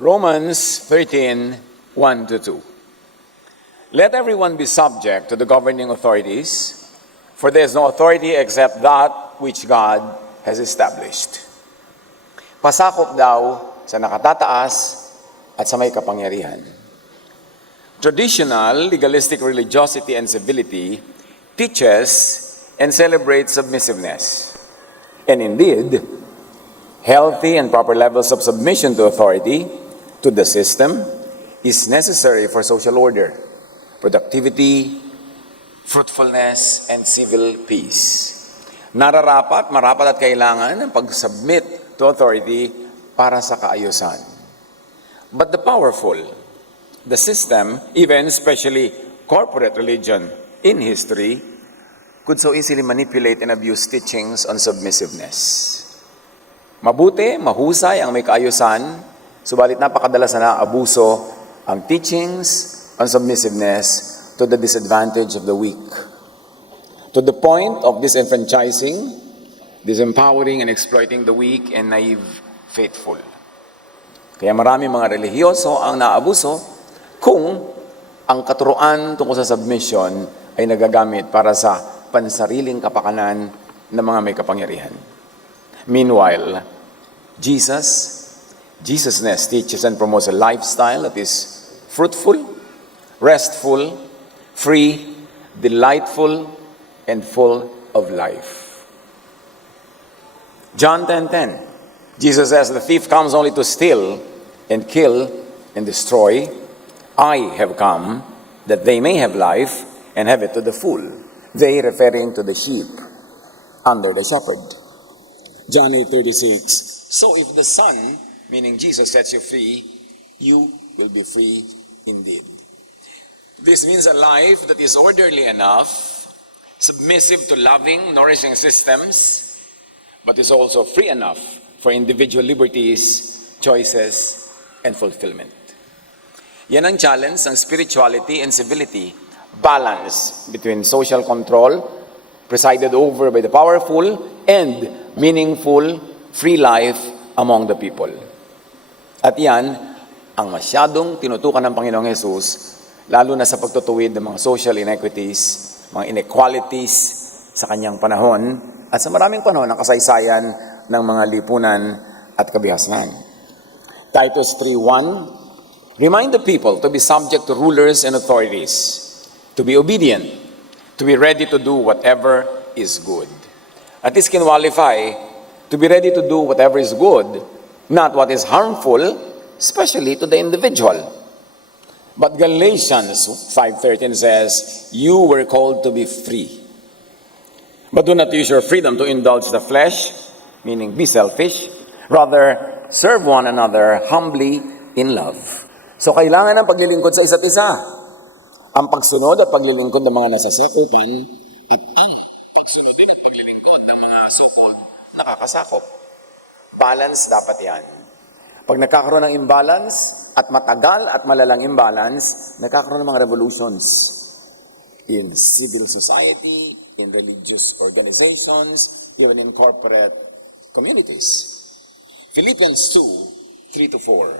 Romans 13:1-2. Let everyone be subject to the governing authorities, for there is no authority except that which God has established. Pasakop daw sa nakatataas at sa may kapangyarihan. Traditional legalistic religiosity and civility teaches and celebrates submissiveness. And indeed, healthy and proper levels of submission to authority, to the system, is necessary for social order, productivity, fruitfulness, and civil peace. Marapat at kailangan ng pag-submit to authority para sa kaayusan. But the powerful, the system, even especially corporate religion in history, could so easily manipulate and abuse teachings on submissiveness. Mabuti, mahusay ang may kaayusan, subalit napakadalas na abuso ang teachings on submissiveness to the disadvantage of the weak. To the point of disenfranchising, disempowering, and exploiting the weak and naive faithful. Kaya marami mga relihiyoso ang naabuso kung ang katuruan tungkol sa submission ay nagagamit para sa pansariling kapakanan ng mga may kapangyarihan. Meanwhile, Jesusness teaches and promotes a lifestyle that is fruitful, restful, free, delightful, and full of life. John 10:10, Jesus says, "The thief comes only to steal and kill and destroy. I have come that they may have life and have it to the full." They referring to the sheep under the shepherd. John 8:36, "So if the Son," meaning Jesus, "sets you free, you will be free indeed." This means a life that is orderly enough, submissive to loving, nourishing systems, but is also free enough for individual liberties, choices, and fulfillment. Yan ang challenge ng spirituality and civility, balance between social control, presided over by the powerful, and meaningful, free life among the people. At yan, ang masyadong tinutukan ng Panginoong Hesus, lalo na sa pagtutuwid ng mga social inequities, mga inequalities sa kanyang panahon, at sa maraming panahon ng kasaysayan ng mga lipunan at kabihasnan. Titus 3:1, "Remind the people to be subject to rulers and authorities, to be obedient, to be ready to do whatever is good." At this can qualify to be ready to do whatever is good, not what is harmful, especially to the individual. But Galatians 5:13 says, "You were called to be free. But do not use your freedom to indulge the flesh," meaning be selfish, "rather serve one another humbly in love." So kailangan ng paglilingkod sa isa't isa. Ang pagsunod at paglilingkod ng mga nasasakupan at ang pagsunod din at paglilingkod ng mga so-called nakakasakop. Balance dapat yan. Pag nagkakaroon ng imbalance at matagal at malalang imbalance, nagkakaroon ng mga revolutions in civil society, in religious organizations, even in corporate communities. Philippians 2:3-4.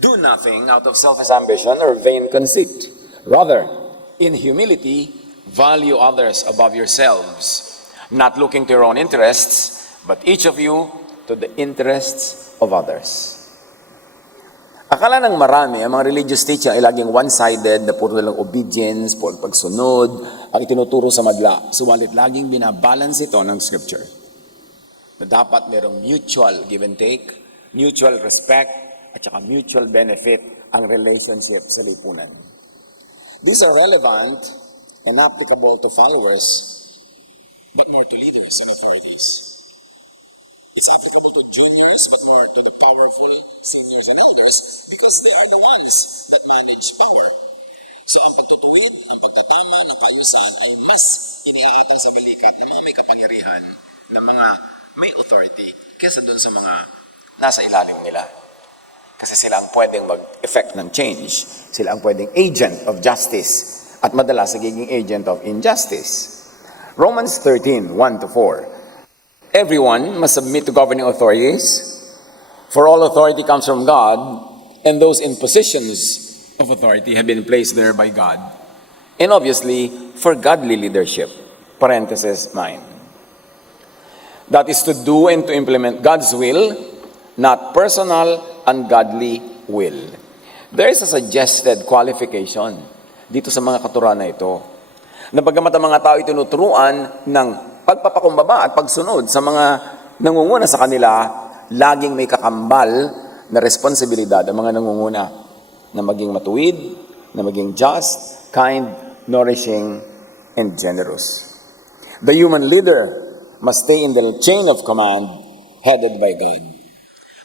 "Do nothing out of selfish ambition or vain conceit. Rather, in humility, value others above yourselves, not looking to your own interests, but each of you to the interests of others." Akala ng marami, ang mga religious teaching ay laging one-sided, na puro lang obedience, puro pagsunod, ang itinuturo sa madla. Subalit laging binabalance ito ng scripture. Na dapat merong mutual give and take, mutual respect, at saka mutual benefit ang relationship sa lipunan. These are relevant and applicable to followers, but more to leaders and authorities. It's applicable to juniors, but more to the powerful seniors and elders, because they are the ones that manage power. So ang pagtutuwid, ang pagkatama ng kaayusan ay mas iniaatang sa balikat ng mga may kapangyarihan, ng mga may authority, kesa dun sa mga nasa ilalim nila. Kasi sila ang pwedeng mag-effect ng change. Sila ang pwedeng agent of justice at madalas nagiging agent of injustice. Romans 13:1-4. "Everyone must submit to governing authorities, For all authority comes from God, and those in positions of authority have been placed there by God. And obviously, for godly leadership, parenthesis mine. That is to do and to implement God's will, not personal, ungodly will. There is a suggested qualification dito sa mga katuruan na ito. Na bagamat ang mga tao itinuturuan ng pagpapakumbaba at pagsunod sa mga nangunguna sa kanila, laging may kakambal na responsibilidad ang mga nangunguna na maging matuwid, na maging just, kind, nourishing, and generous. The human leader must stay in the chain of command headed by God.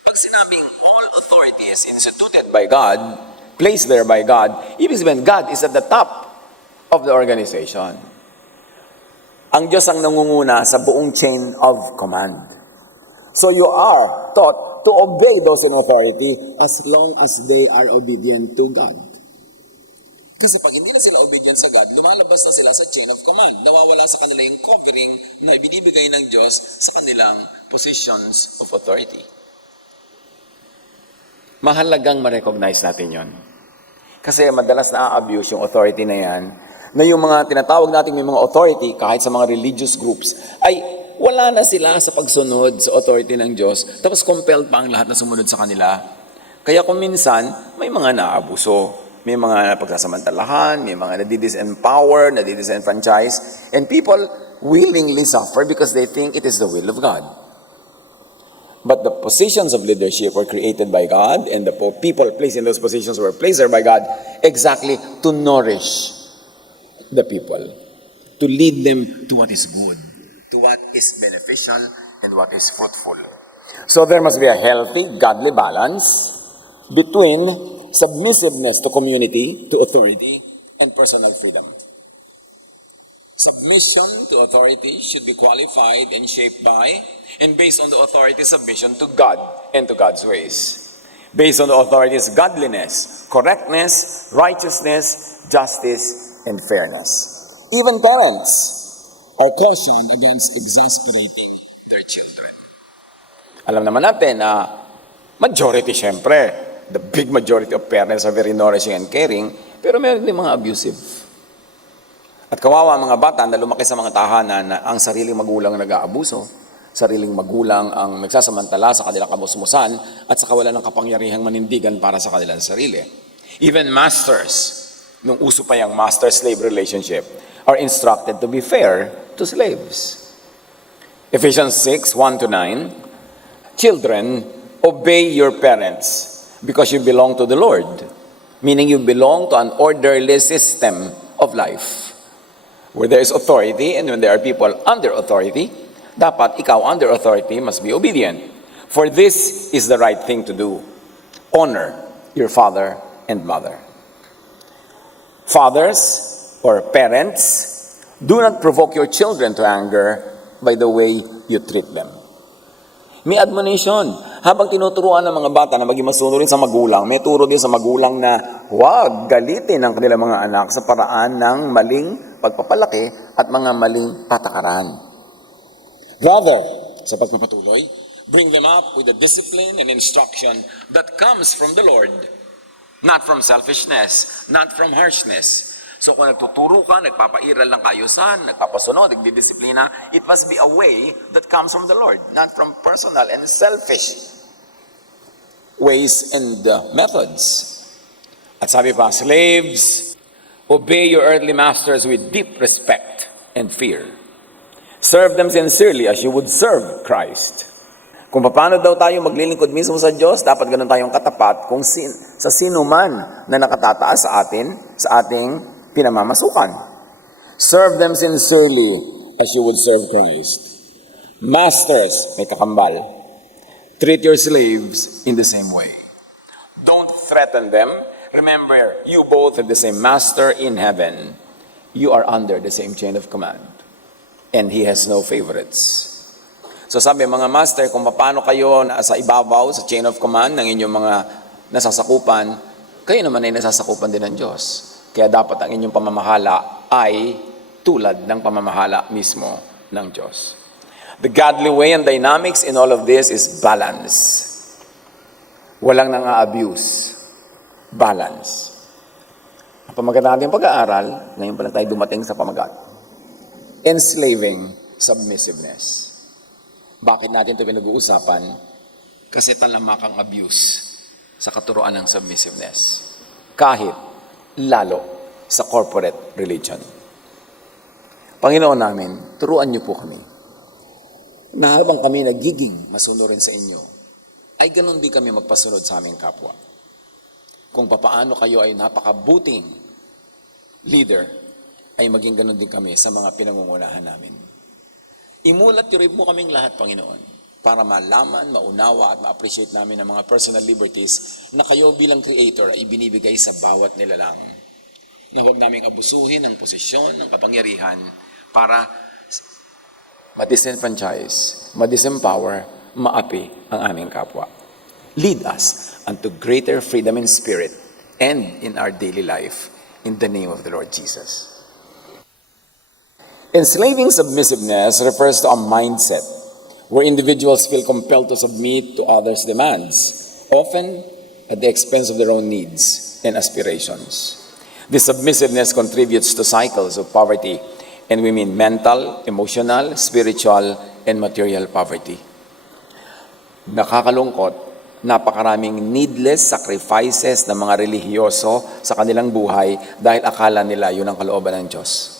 Pag sinabing all authority is instituted by God, placed there by God, ibig sabihin God is at the top of the organization. Ang Diyos ang nangunguna sa buong chain of command. So you are taught to obey those in authority as long as they are obedient to God. Kasi pag hindi na sila obedient sa God, lumalabas na sila sa chain of command. Nawawala sa kanila yung covering na ibinibigay ng Diyos sa kanilang positions of authority. Mahalagang ma-recognize natin yon. Kasi madalas na-abuse yung authority na yan, na yung mga tinatawag natin may mga authority, kahit sa mga religious groups, ay wala na sila sa pagsunod sa authority ng Diyos, tapos compelled pa ang lahat na sumunod sa kanila. Kaya kung minsan, may mga naabuso. May mga pagsasamantalahan, may mga nadi-disempower, nadi-disenfranchise, and people willingly suffer because they think it is the will of God. But the positions of leadership were created by God, and the people placed in those positions were placed there by God exactly to nourish the people, to lead them to what is good, to what is beneficial, and what is fruitful. So there must be a healthy, godly balance between submissiveness to community, to authority, and personal freedom. Submission to authority should be qualified and shaped by, and based on the authority's submission to God and to God's ways. Based on the authority's godliness, correctness, righteousness, justice, and fairness. Even parents are cautioned against exasperating their children. Alam naman natin na majority, syempre, the big majority of parents are very nourishing and caring, pero meron din mga abusive. At kawawa ang mga bata na lumaki sa mga tahanan na ang sariling magulang nag-aabuso, sariling magulang ang nagsasamantala sa kanilang kamusmusan at sa kawalan ng kapangyarihang manindigan para sa kanilang sarili. Even masters, nung uso pa yung master-slave relationship, are instructed to be fair to slaves. Ephesians 6, 1-9, children, obey your parents because you belong to the Lord, meaning you belong to an orderly system of life. Where there is authority and when there are people under authority, dapat ikaw under authority must be obedient. For this is the right thing to do. Honor your father and mother. Fathers or parents, do not provoke your children to anger by the way you treat them. May admonition. Habang tinuturuan ng mga bata na maging masunurin sa magulang, may turo din sa magulang na huwag galitin ang kanilang mga anak sa paraan ng maling pagpapalaki at mga maling patakaran. Rather, sa pagpapatuloy, bring them up with the discipline and instruction that comes from the Lord, not from selfishness, not from harshness. So kung nagtuturo ka, nagpapairal ng kaayusan, nagpapasunod, nagdidisiplina, it must be a way that comes from the Lord, not from personal and selfish ways and methods. At sabi pa, slaves, obey your earthly masters with deep respect and fear. Serve them sincerely as you would serve Christ. Kung paano daw tayo maglilingkod mismo sa Diyos, dapat ganun tayong katapat kung sa sino man na nakatataas sa atin, sa ating pinamamasukan. Serve them sincerely as you would serve Christ. Masters, may kakambal, treat your slaves in the same way. Don't threaten them. Remember, you both have the same master in heaven. You are under the same chain of command. And he has no favorites. So sabi, mga master, kung paano kayo sa ibabaw, sa chain of command ng inyong mga nasasakupan, kayo naman ay nasasakupan din ng Diyos. Kaya dapat ang inyong pamamahala ay tulad ng pamamahala mismo ng Diyos. The godly way and dynamics in all of this is balance. Walang nang-a-abuse. Balance. Ang pamagat natin pag-aaral, ngayon pala tayo dumating sa pamagat. Enslaving submissiveness. Bakit natin ito pinag-uusapan? Kasi talamak ang abuse sa katuruan ng submissiveness. Kahit lalo sa corporate religion. Panginoon namin, turuan niyo po kami na habang kami nagiging masunurin sa inyo, ay ganun din kami magpasunod sa aming kapwa. Kung papaano kayo ay napakabuting leader, ay maging ganun din kami sa mga pinangungunahan namin. Imulat tirib mo kaming lahat, Panginoon, para malaman, maunawa at ma-appreciate namin ang mga personal liberties na kayo bilang Creator ay binibigay sa bawat nilalang. Na huwag naming abusuhin ang posisyon, ng kapangyarihan para ma-disenfranchise, ma-disempower, maapi ang aming kapwa. Lead us unto greater freedom in spirit and in our daily life in the name of the Lord Jesus. Enslaving submissiveness refers to a mindset where individuals feel compelled to submit to others' demands, often at the expense of their own needs and aspirations. This submissiveness contributes to cycles of poverty, and we mean mental, emotional, spiritual, and material poverty. Nakakalungkot, napakaraming needless sacrifices ng mga relihiyoso sa kanilang buhay dahil akala nila yun ang kalooban ng Diyos.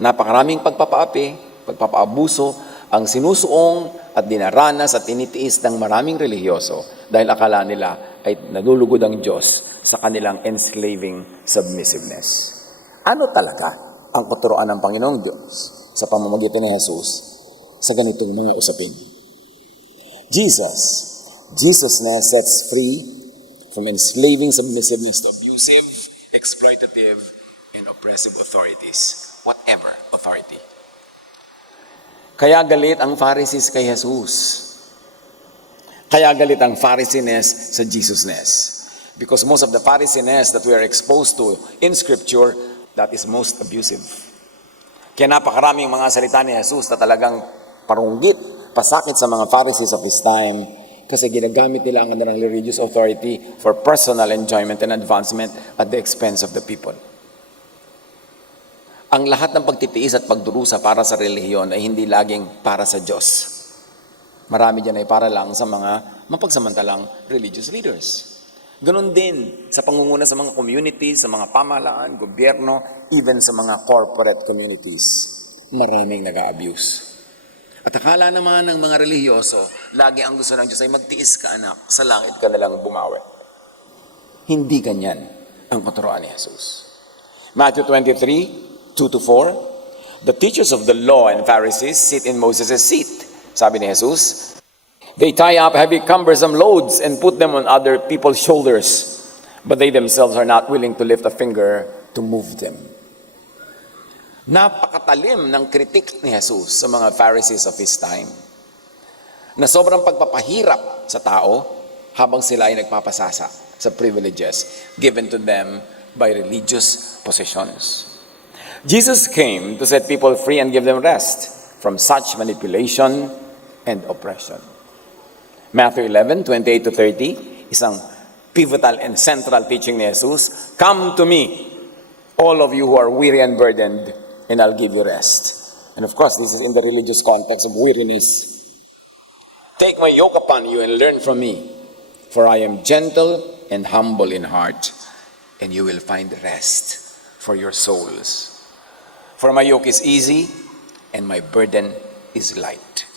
Napakaraming pagpapaapi, pagpapaabuso ang sinusuong at dinaranas at tinitiis ng maraming relihiyoso dahil akala nila ay nalulugod ang Diyos sa kanilang enslaving submissiveness. Ano talaga ang katuruan ng Panginoong Diyos sa pamamagitan ni Jesus sa ganitong mga usapin? Jesusness sets free from enslaving submissiveness to abusive, exploitative, and oppressive authorities, whatever authority. Kaya galit ang Pharisees kay Jesus. Kaya galit ang Pharisees sa Jesusness. Because most of the Pharisees that we are exposed to in Scripture, that is most abusive. Kaya napakaraming mga salita ni Jesus na talagang parunggit, pasakit sa mga Pharisees of his time kasi ginagamit nila ang kanilang religious authority for personal enjoyment and advancement at the expense of the people. Ang lahat ng pagtitiis at pagdurusa para sa relihiyon ay hindi laging para sa Diyos. Marami dyan ay para lang sa mga mapagsamantalang religious leaders. Ganon din sa pangunguna sa mga communities, sa mga pamahalaan, gobyerno, even sa mga corporate communities. Maraming nag-a-abuse. At akala naman ng mga relihiyoso, lagi ang gusto ng Diyos ay magtiis ka anak, sa langit ka nalang bumawi. Hindi ganyan ang katuruan ni Jesus. Matthew 23, 2-4, the teachers of the law and Pharisees sit in Moses' seat. Sabi ni Jesus, they tie up heavy cumbersome loads and put them on other people's shoulders, but they themselves are not willing to lift a finger to move them. Napakatalim ng kritik ni Jesus sa mga Pharisees of his time, na sobrang pagpapahirap sa tao habang sila ay nagpapasasa sa privileges given to them by religious positions. Jesus came to set people free and give them rest from such manipulation and oppression. Matthew 11:28-30, isang pivotal and central teaching ni Jesus. Come to me, all of you who are weary and burdened, and I'll give you rest. And of course, this is in the religious context of weariness. Take my yoke upon you and learn from me, for I am gentle and humble in heart, and you will find rest for your souls. For my yoke is easy, and my burden is light.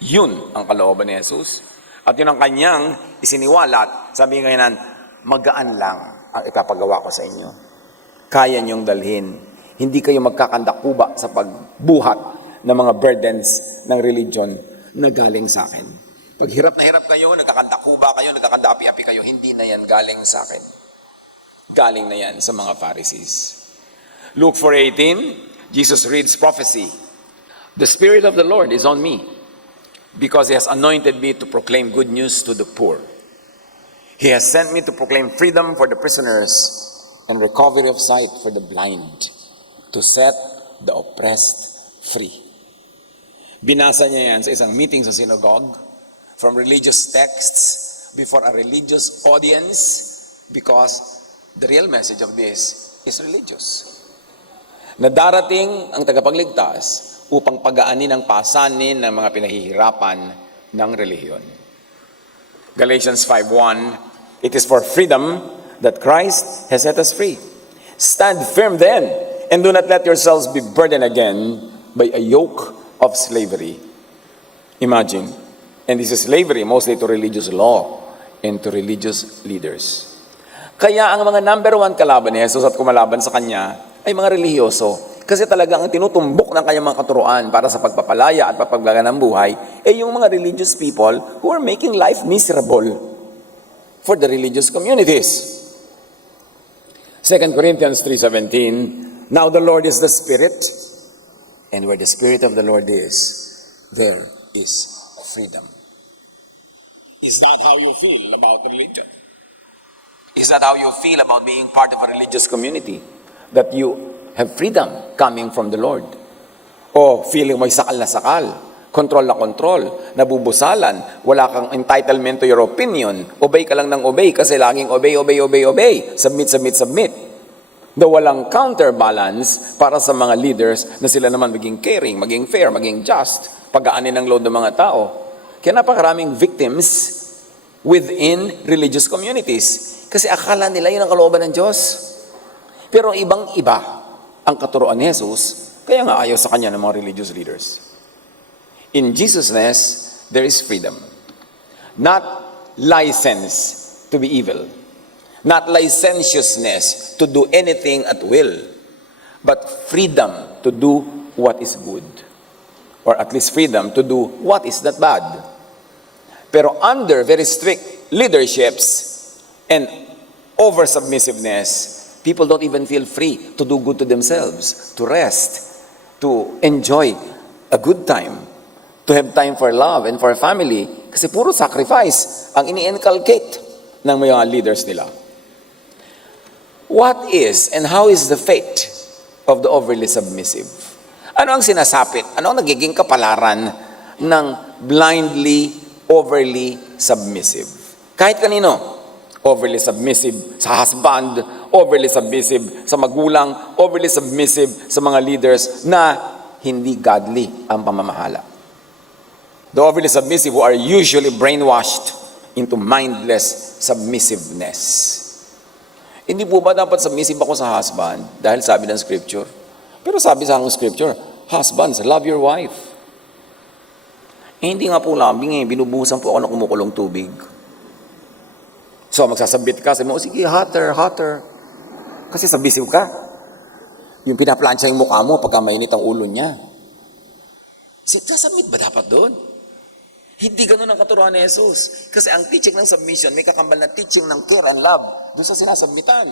Yun ang kalooban ni Jesus. At yun ang kanyang isiniwalat, sabi nga yan, magaan lang ang ipapagawa ko sa inyo. Kaya niyong dalhin. Hindi kayo magkakandakuba sa pagbuhat ng mga burdens ng religion na galing sa akin. Pag hirap na hirap kayo, nagkakandakuba kayo, nagkakandaapi-api kayo, hindi na yan galing sa akin. Galing na yan sa mga Pharisees. Luke 4:18, Jesus reads prophecy. The Spirit of the Lord is on me, because He has anointed me to proclaim good news to the poor. He has sent me to proclaim freedom for the prisoners and recovery of sight for the blind, to set the oppressed free. Binasa niya yan sa isang meeting sa synagogue from religious texts before a religious audience because the real message of this is religious. Na darating ang tagapagligtas upang pagaanin ang pasanin ng mga pinahihirapan ng relihiyon. Galatians 5:1, it is for freedom that Christ has set us free. Stand firm then, and do not let yourselves be burdened again by a yoke of slavery. Imagine, and this is slavery mostly to religious law and to religious leaders. Kaya ang mga number one kalaban ni Jesus at kumalaban sa kanya ay mga relihiyoso. Kasi talagang ang tinutumbok ng kanyang mga katuruan para sa pagpapalaya at papaglaga ng buhay ay yung mga religious people who are making life miserable for the religious communities. 2 Corinthians 3:17, now the Lord is the Spirit, and where the Spirit of the Lord is, there is freedom. Is that how you feel about religion? Is that how you feel about being part of a religious community? That you have freedom coming from the Lord? O feeling mo'y sakal na sakal, control na control, nabubusalan, wala kang entitlement to your opinion, obey ka lang ng obey kasi laging obey, submit. Na walang counterbalance para sa mga leaders na sila naman maging caring, maging fair, maging just, pag-aanin ng load ng mga tao. Kaya napakaraming victims within religious communities. Kasi akala nila yun ang kalooban ng Diyos. Pero ibang-iba ang katuruan ni Jesus, kaya nga ayaw sa kanya ng mga religious leaders. In Jesusness, there is freedom. Not license to be evil. Not licentiousness to do anything at will. But freedom to do what is good. Or at least freedom to do what is not bad. Pero under very strict leaderships and over-submissiveness, people don't even feel free to do good to themselves, to rest, to enjoy a good time, to have time for love and for family. Kasi puro sacrifice ang ini-inculcate ng mga leaders nila. What is and how is the fate of the overly submissive? Ano ang sinasapit? Ano ang nagiging kapalaran ng blindly, overly submissive? Kahit kanino. Overly submissive sa husband, overly submissive sa magulang, overly submissive sa mga leaders na hindi godly ang pamamahala. The overly submissive who are usually brainwashed into mindless submissiveness. Hindi po ba dapat submissive ako sa husband dahil sabi ng scripture? Pero sabi sa scripture, husbands, love your wife. Hindi nga po lambing binubuhusan po ako ng kumukulong tubig. So, magsasabit ka, sabi mo, sige, hotter. Kasi submissive ka. Yung pinaplansya yung mukha mo pagka mainit ang ulo niya. Sasubmit ba dapat doon? Hindi ganun ang katuruan ni Jesus. Kasi ang teaching ng submission, may kakambal na teaching ng care and love doon sa sinasubmitan.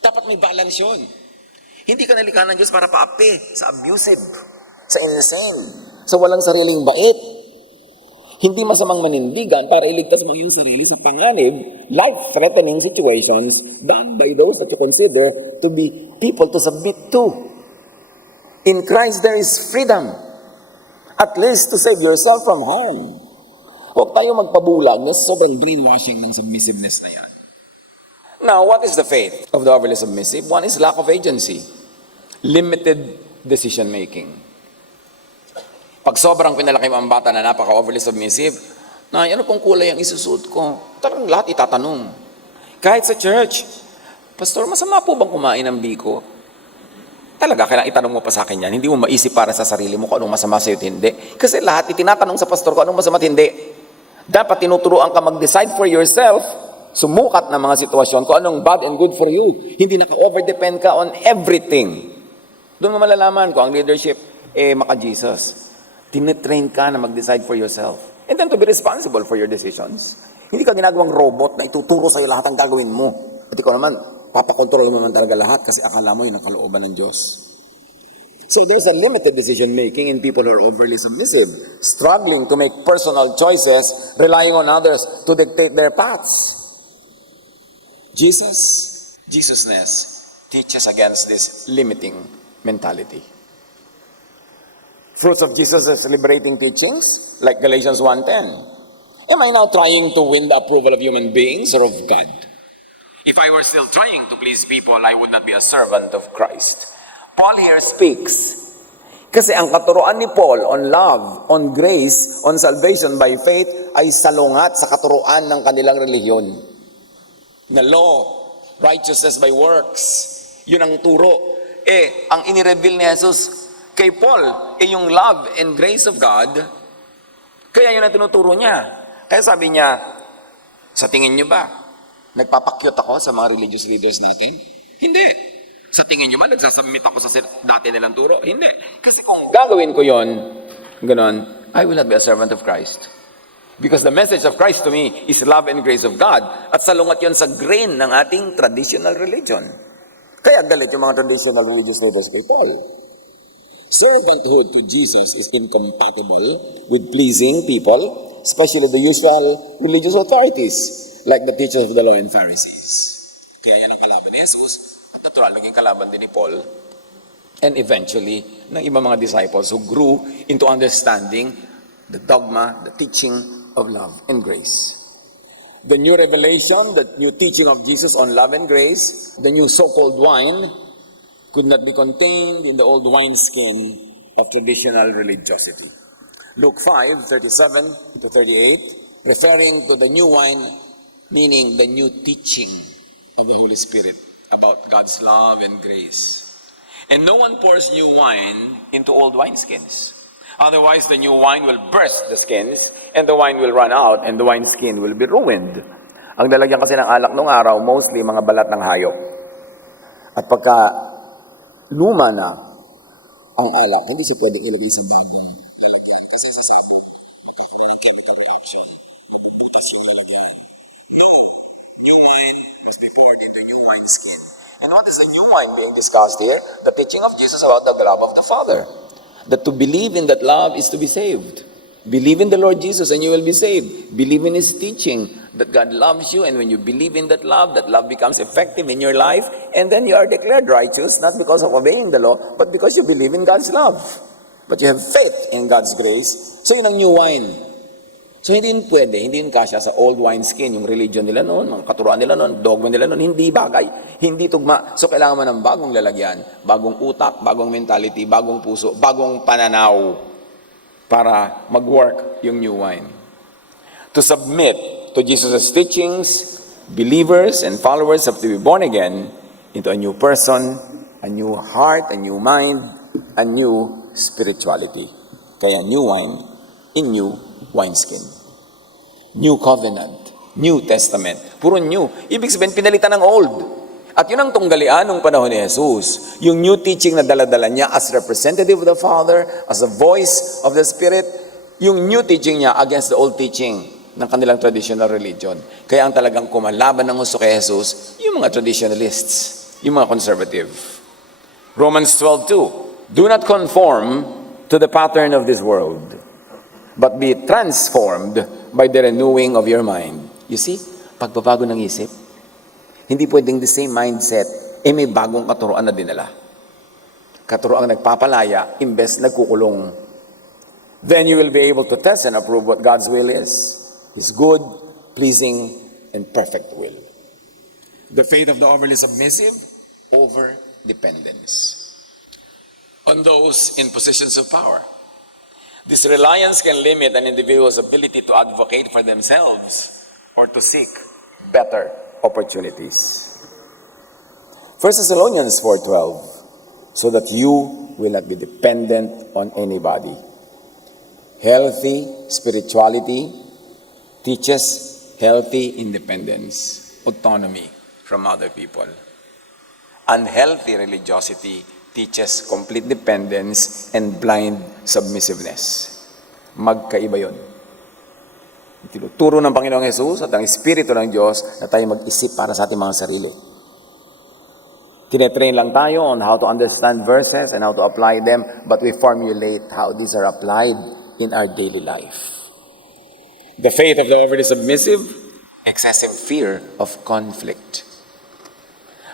Dapat may balance yun. Hindi ka nalikha ng Diyos para paapi sa abusive, sa insane, sa walang sariling bait. Hindi masamang manindigan para iligtas mo yung sarili sa panganib, life-threatening situations done by those that you consider to be people to submit to. In Christ, there is freedom. At least to save yourself from harm. Huwag tayo magpabulag na sobrang brainwashing ng submissiveness na yan. Now, what is the fate of the overly submissive? One is lack of agency. Limited decision-making. Pag sobrang pinalaki mo ang bata na napaka-overly submissive, na ano pong kulay ang isusuot ko? Talagang lahat itatanong. Kahit sa church, Pastor, masama po bang kumain ng biko? Talaga, kailangan itanong mo pa sa akin yan. Hindi mo maisip para sa sarili mo kung anong masama sa'yo at hindi. Kasi lahat itinatanong sa pastor kung anong masama at hindi. Dapat tinuturuan ka mag-decide for yourself, sumukat ng mga sitwasyon kung anong bad and good for you. Hindi naka-overdepend ka on everything. Doon mo malalaman kung ang leadership, maka-Jesus. Tinitrain ka na mag-decide for yourself. And then to be responsible for your decisions. Hindi ka ginagawang robot na ituturo sa'yo lahat ang gagawin mo. At ikaw naman, papakontrol mo naman talaga lahat kasi akala mo yun ang kalooban ng Diyos. So there's a limited decision-making in people who are overly submissive, struggling to make personal choices, relying on others to dictate their paths. Jesusness teaches against this limiting mentality. Fruits of Jesus' liberating teachings, like Galatians 1:10. Am I now trying to win the approval of human beings or of God? If I were still trying to please people, I would not be a servant of Christ. Paul here speaks. Kasi ang katuruan ni Paul on love, on grace, on salvation by faith ay salungat sa katuruan ng kanilang relihiyon. Na law, righteousness by works, yun ang turo. Ang inireveal ni Jesus kay Paul, yung love and grace of God, kaya yun ang tinuturo niya. Kaya sabi niya, sa tingin niyo ba, nagpapakyut ako sa mga religious leaders natin? Hindi. Sa tingin niyo ba, nagsasubmit ako sa dati nilang turo? Hindi. Kasi kung gagawin ko yon, ganon, I will not be a servant of Christ. Because the message of Christ to me is love and grace of God. At salungat yon sa grain ng ating traditional religion. Kaya galit yung mga traditional religious leaders kay Paul. Servanthood to Jesus is incompatible with pleasing people, especially the usual religious authorities, like the teachers of the law and Pharisees. Kaya yan ang kalaban ni Jesus, at natural naging kalaban din ni Paul, and eventually, ng ibang mga disciples who grew into understanding the dogma, the teaching of love and grace. The new revelation, the new teaching of Jesus on love and grace, the new so-called wine, could not be contained in the old wineskin of traditional religiosity. Luke 5:37 to 38, referring to the new wine, meaning the new teaching of the Holy Spirit about God's love and grace. And no one pours new wine into old wineskins. Otherwise, the new wine will burst the skins, and the wine will run out, and the wineskin will be ruined. Ang lalagyan kasi ng alak nung araw, mostly mga balat ng hayop. At pagka luma na ang alak, hindi siya pwede ilagay sa bagong lalagyan kasi sasabog. Mga chemical reaction. Butas yung lalagyan. No, new wine must be poured into new wineskin. And what is the new wine being discussed here? The teaching of Jesus about the love of the Father. That to believe in that love is to be saved. Believe in the Lord Jesus and you will be saved. Believe in His teaching that God loves you, and when you believe in that love becomes effective in your life, and then you are declared righteous, not because of obeying the law, but because you believe in God's love. But you have faith in God's grace. So yun ang new wine. So hindi yun pwede, hindi yun kasya sa old wineskin, yung religion nila noon, mga katuruan nila noon, dogma nila noon, hindi bagay, hindi tugma. So kailangan mo ng bagong lalagyan, bagong utak, bagong mentality, bagong puso, bagong pananaw para mag-work yung new wine. To submit to Jesus' teachings, believers and followers have to be born again into a new person, a new heart, a new mind, a new spirituality. Kaya new wine in new wineskin. New covenant, New Testament. Puro new. Ibig sabihin, pinalitan ng old. At yun ang tunggalian nung panahon ni Jesus. Yung new teaching na daladala niya as representative of the Father, as a voice of the Spirit, yung new teaching niya against the old teaching ng kanilang traditional religion. Kaya ang talagang kumalaban ng gusto kay Jesus, yung mga traditionalists, yung mga conservative. Romans 12:2, do not conform to the pattern of this world, but be transformed by the renewing of your mind. You see, pagbabago ng isip, hindi pwedeng the same mindset, may bagong katuroan na dinala. Katuroan nagpapalaya, imbes nagkukulong. Then you will be able to test and approve what God's will is. His good, pleasing, and perfect will. The faith of the overly submissive, over dependence on those in positions of power. This reliance can limit an individual's ability to advocate for themselves or to seek better opportunities. 1 Thessalonians 4:12, so that you will not be dependent on anybody. Healthy spirituality teaches healthy independence, autonomy from other people. Unhealthy religiosity teaches complete dependence and blind submissiveness. Magkaiba yun. Tinuturo ng Panginoong Jesus at ang Espiritu ng Diyos na tayo mag-isip para sa ating mga sarili. Tinetrain lang tayo on how to understand verses and how to apply them, but we formulate how these are applied in our daily life. The faith of the overly submissive, excessive fear of conflict.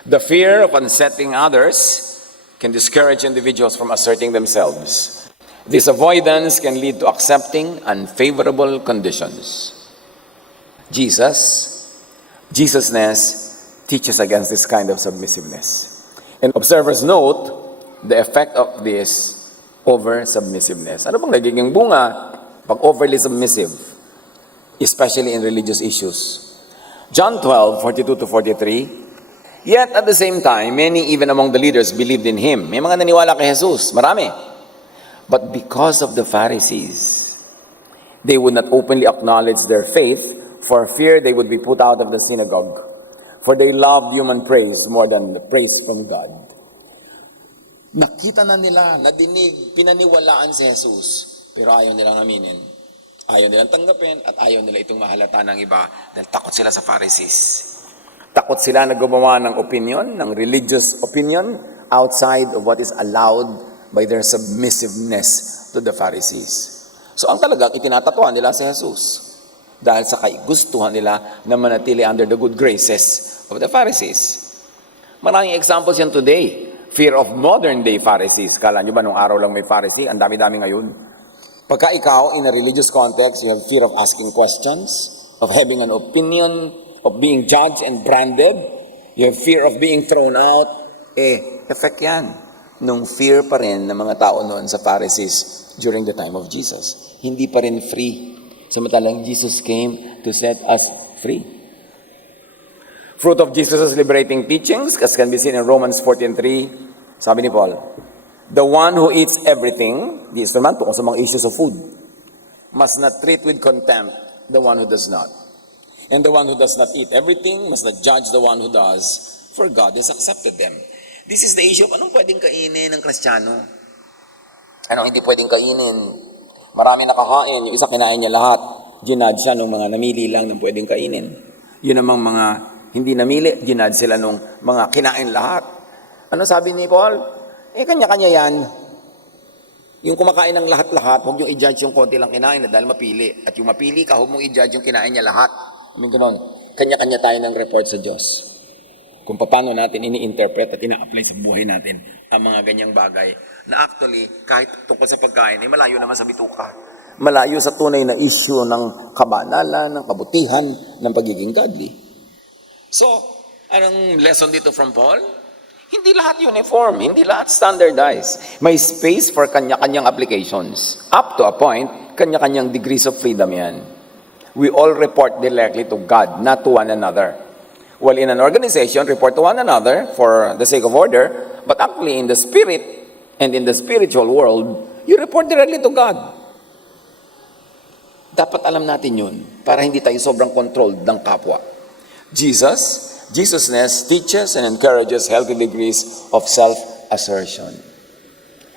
The fear of unsettling others can discourage individuals from asserting themselves. This avoidance can lead to accepting unfavorable conditions. Jesusness teaches against this kind of submissiveness. And observers note the effect of this over submissiveness. Ano bang nagiging bunga pag overly submissive, especially in religious issues? John 12:42-43. Yet at the same time, many even among the leaders believed in him. May mga naniwala kay Jesus, marami. But because of the Pharisees, they would not openly acknowledge their faith for fear they would be put out of the synagogue. For they loved human praise more than the praise from God. Nakita na nila, nadinig, pinaniwalaan si Jesus, pero ayaw nilang aminin. Ayaw nilang tanggapin at ayaw nila itong mahalata ng iba dahil takot sila sa Pharisees. Takot sila na gumawa ng opinion, ng religious opinion, outside of what is allowed by their submissiveness to the Pharisees. So ang talagang itinatatuan nila si Jesus dahil sa kaigustuhan nila na manatili under the good graces of the Pharisees. Maraming examples yan today. Fear of modern day Pharisees. Kala nyo ba nung araw lang may Pharisee? Ang dami-dami ngayon. Pagka ikaw, in a religious context, you have fear of asking questions, of having an opinion, of being judged and branded. You have fear of being thrown out. Effect yan. Nung fear pa rin ng mga tao noon sa Pharisees during the time of Jesus. Hindi pa rin free. Samantalang Jesus came to set us free. Fruit of Jesus' liberating teachings, as can be seen in Romans 14:3, sabi ni Paul, the one who eats everything, this naman tungkol sa mga issues of food, must not treat with contempt the one who does not. And the one who does not eat everything must not judge the one who does, for God has accepted them. This is the issue of anong pwedeng kainin ng Kristiyano. Anong hindi pwedeng kainin. Marami nakakain, yung isa kinain niya lahat. Ginudge siya nung mga namili lang ng pwedeng kainin. Yun namang mga hindi namili, ginudge sila nung mga kinain lahat. Ano sabi ni Paul? Kanya-kanya yan. Yung kumakain ng lahat-lahat, huwag yung i-judge yung konti lang kinain na dahil mapili. At yung mapili ka, huwag mong i-judge yung kinain niya lahat. Ganun. Kanya-kanya tayo ng report sa Diyos. Kung paano natin ini-interpret at ina-apply sa buhay natin ang mga ganyang bagay. Na actually, kahit tungkol sa pagkain, malayo naman sa bituka. Malayo sa tunay na issue ng kabanalan, ng kabutihan, ng pagiging godly. So, anong lesson dito from Paul? Hindi lahat uniform, hindi lahat standardized. May space for kanya-kanyang applications. Up to a point, kanya-kanyang degrees of freedom yan. We all report directly to God, not to one another. Well, in an organization, report to one another for the sake of order, but actually in the spirit and in the spiritual world, you report directly to God. Dapat alam natin yun para hindi tayo sobrang controlled ng kapwa. Jesusness teaches and encourages healthy degrees of self-assertion.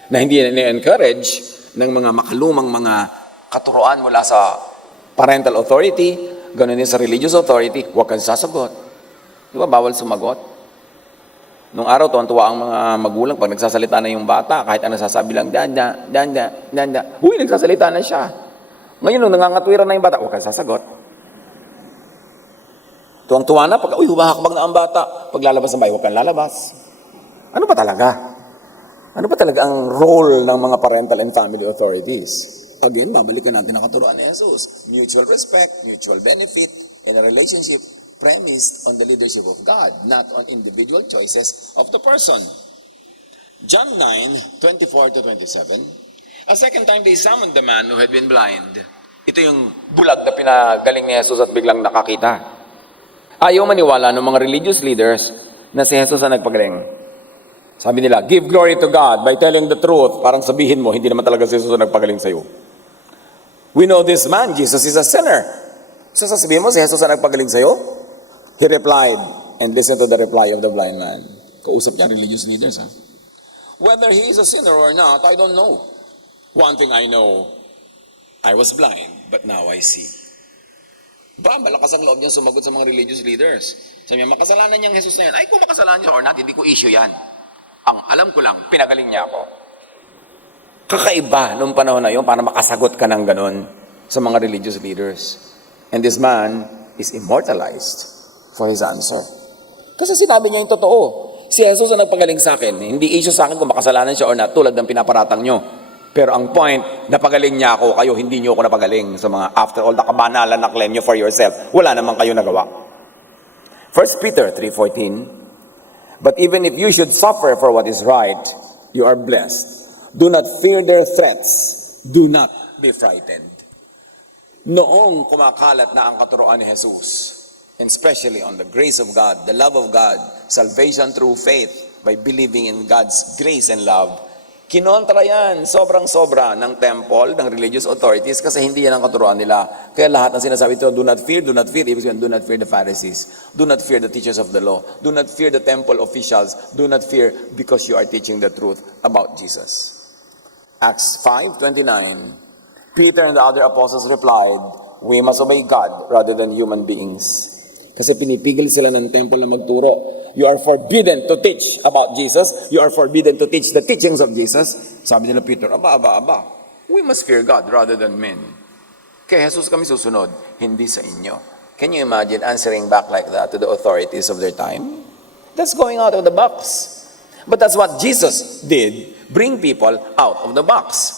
Na hindi na-encourage ng mga makalumang mga katuroan mula sa parental authority, ganoon din sa religious authority, huwag kang sasagot. Di ba, bawal sumagot? Nung araw, tuwan-tuwa ang mga magulang pag nagsasalita na yung bata, kahit ano sasabi lang, danda. Uy, nagsasalita na siya. Ngayon, nung nangangatwiran na yung bata, huwag kang sasagot. Tuwang-tuwa na, humahakbang na ang bata. Pag lalabas ng bahay, huwag kang lalabas. Ano ba talaga? Ano ba talaga ang role ng mga parental and family authorities? Again, babalikan natin ang katuruan ni Jesus. Mutual respect, mutual benefit, and a relationship premised on the leadership of God, not on individual choices of the person. John 9:24-27. A second time they summoned the man who had been blind. Ito yung bulag na pinagaling ni Jesus at biglang nakakita. Ayaw maniwala ng mga religious leaders na si Jesus ang nagpagaling. Sabi nila, give glory to God by telling the truth. Parang sabihin mo, hindi naman talaga si Jesus ang nagpagaling sa'yo. We know this man, Jesus is a sinner. So sasabihin mo, si Jesus ang nagpagaling sa'yo? He replied, and listen to the reply of the blind man. Kausap niya religious leaders, ha? Whether he is a sinner or not, I don't know. One thing I know, I was blind, but now I see. Malakas ang loob niya sumagot sa mga religious leaders. Sabi niya, makasalanan niyang Jesus na yan. Ay, kung makasalanan niya or not, hindi ko issue yan. Ang alam ko lang, pinagaling niya ako. Kakaiba nung panahon na yun para makasagot ka ng ganun sa mga religious leaders. And this man is immortalized for his answer. Kasi sinabi niya yung totoo. Si Jesus ang nagpagaling sa akin. Hindi issue sa akin kung makasalanan siya or not, tulad ng pinaparatang nyo. Pero ang point, napagaling niya ako, kayo hindi niyo ako napagaling sa mga after all the kabanalan na claim niyo for yourself. Wala naman kayo nagawa. 1 Peter 3:14, but even if you should suffer for what is right, you are blessed. Do not fear their threats. Do not be frightened. Noong kumakalat na ang katuroan ni Jesus, and especially on the grace of God, the love of God, salvation through faith, by believing in God's grace and love, kinontra yan, sobrang-sobra ng temple, ng religious authorities, kasi hindi yan ang katuroan nila. Kaya lahat ng sinasabi ito, do not fear, ibig sabihin, do not fear the Pharisees, do not fear the teachers of the law, do not fear the temple officials, do not fear because you are teaching the truth about Jesus. Acts 5:29, Peter and the other apostles replied, we must obey God rather than human beings. Kasi pinipigil sila ng temple na magturo. You are forbidden to teach about Jesus. You are forbidden to teach the teachings of Jesus. Sabi nila Peter, aba. We must fear God rather than men. Kay Jesus kami susunod, hindi sa inyo. Can you imagine answering back like that to the authorities of their time? That's going out of the box. But that's what Jesus did, bring people out of the box.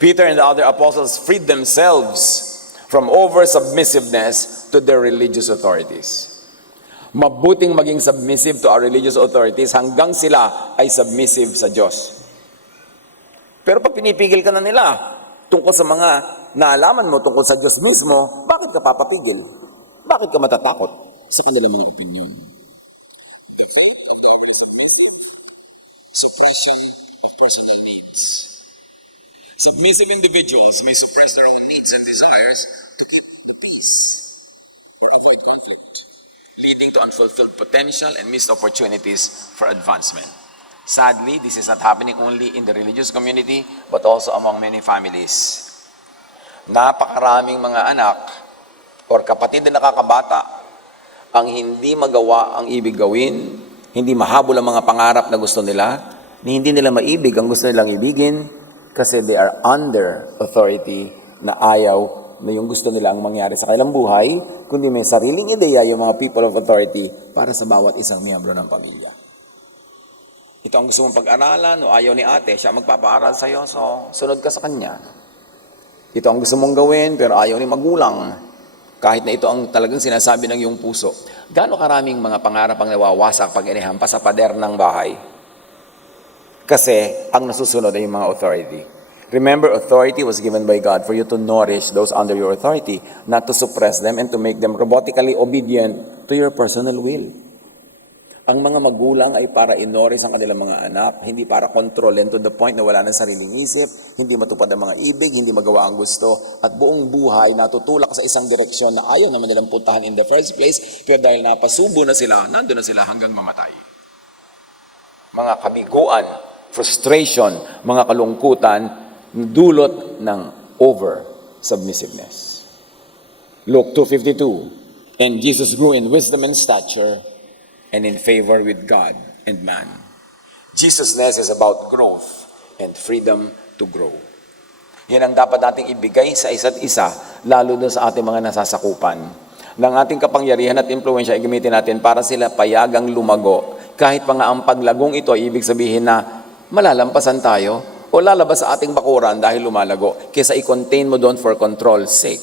Peter and the other apostles freed themselves from over-submissiveness to their religious authorities. Mabuting maging submissive to our religious authorities hanggang sila ay submissive sa Diyos. Pero pag pinipigil ka na nila tungkol sa mga naalaman mo tungkol sa Diyos mismo, bakit ka papapigil? Bakit ka matatakot sa kanilang mga opinion? The faith of the overly submissive, suppression of personal needs. Submissive individuals may suppress their own needs and desires to keep the peace or avoid conflict, leading to unfulfilled potential and missed opportunities for advancement. Sadly, this is not happening only in the religious community, but also among many families. Napakaraming mga anak or kapatid na nakakabata ang hindi magawa ang ibig gawin, hindi mahabol ang mga pangarap na gusto nila, hindi nila maibig ang gusto nilang ibigin, kasi they are under authority na ayaw na yung gusto nila ang mangyari sa kanilang buhay, kundi may sariling ideya yung mga people of authority para sa bawat isang miyembro ng pamilya. Ito ang gusto mong pag-aralan, o ayaw ni ate, siya magpapaaral sa'yo, so sunod ka sa kanya. Ito ang gusto mong gawin, pero ayaw ni magulang, kahit na ito ang talagang sinasabi ng iyong puso. Gaano karaming mga pangarap ang nawawasak pag inihampas sa pader ng bahay? Kasi ang nasusunod ay yung mga authority. Remember, authority was given by God for you to nourish those under your authority, not to suppress them and to make them robotically obedient to your personal will. Ang mga magulang ay para inoris ang kanilang mga anak, hindi para kontrolin to the point na wala ng sariling isip, hindi matupad ang mga ibig, hindi magawa ang gusto, at buong buhay natutulak sa isang direksyon na ayaw naman nilang puntahan in the first place, pero dahil napasubo na sila, nandun na sila hanggang mamatay. Mga kabiguan, frustration, mga kalungkutan, dulot ng over-submissiveness. Luke 2:52, and Jesus grew in wisdom and stature and in favor with God and man. Jesusness is about growth and freedom to grow. Yan ang dapat nating ibigay sa isa't isa, lalo na sa ating mga nasasakupan. Ng ating kapangyarihan at impluwensya, gamitin natin para sila payagang lumago. Kahit pa nga ang paglagong ito ay ibig sabihin na malalampasan tayo o lalabas sa ating bakuran dahil lumalago, kaysa i-contain mo doon for control's sake.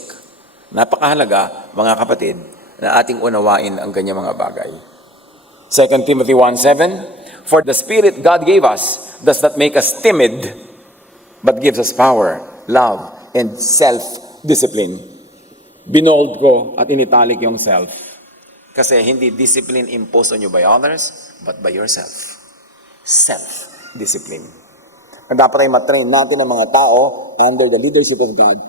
Napakahalaga, mga kapatid, na ating unawain ang kanyang mga bagay. 2 Timothy 1:7, for the Spirit God gave us does not make us timid, but gives us power, love, and self-discipline. Binold ko at initalik yung self. Kasi hindi discipline imposed on you by others, but by yourself. Self-discipline. Ang dapat ay matrain natin ang mga tao under the leadership of God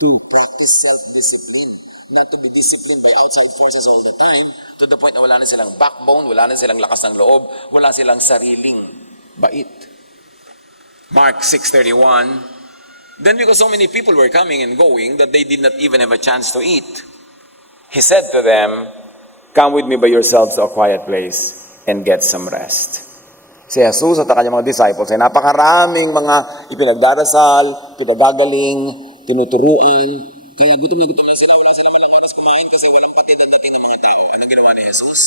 to practice self-discipline. Not to be disciplined by outside forces all the time, to the point na wala na silang backbone, wala na silang lakas ng loob, wala silang sariling bait. Mark 6:31, then because so many people were coming and going that they did not even have a chance to eat, he said to them, come with me by yourselves to a quiet place and get some rest. Si Jesus at ang kanyang mga disciples ay napakaraming mga ipinagdarasal, pinagagaling, tinuturuan, kaya gutom na sila, wala silang walang oras kumain kasi walang patid ang dating ng mga tao. Anong ginawa ni Jesus?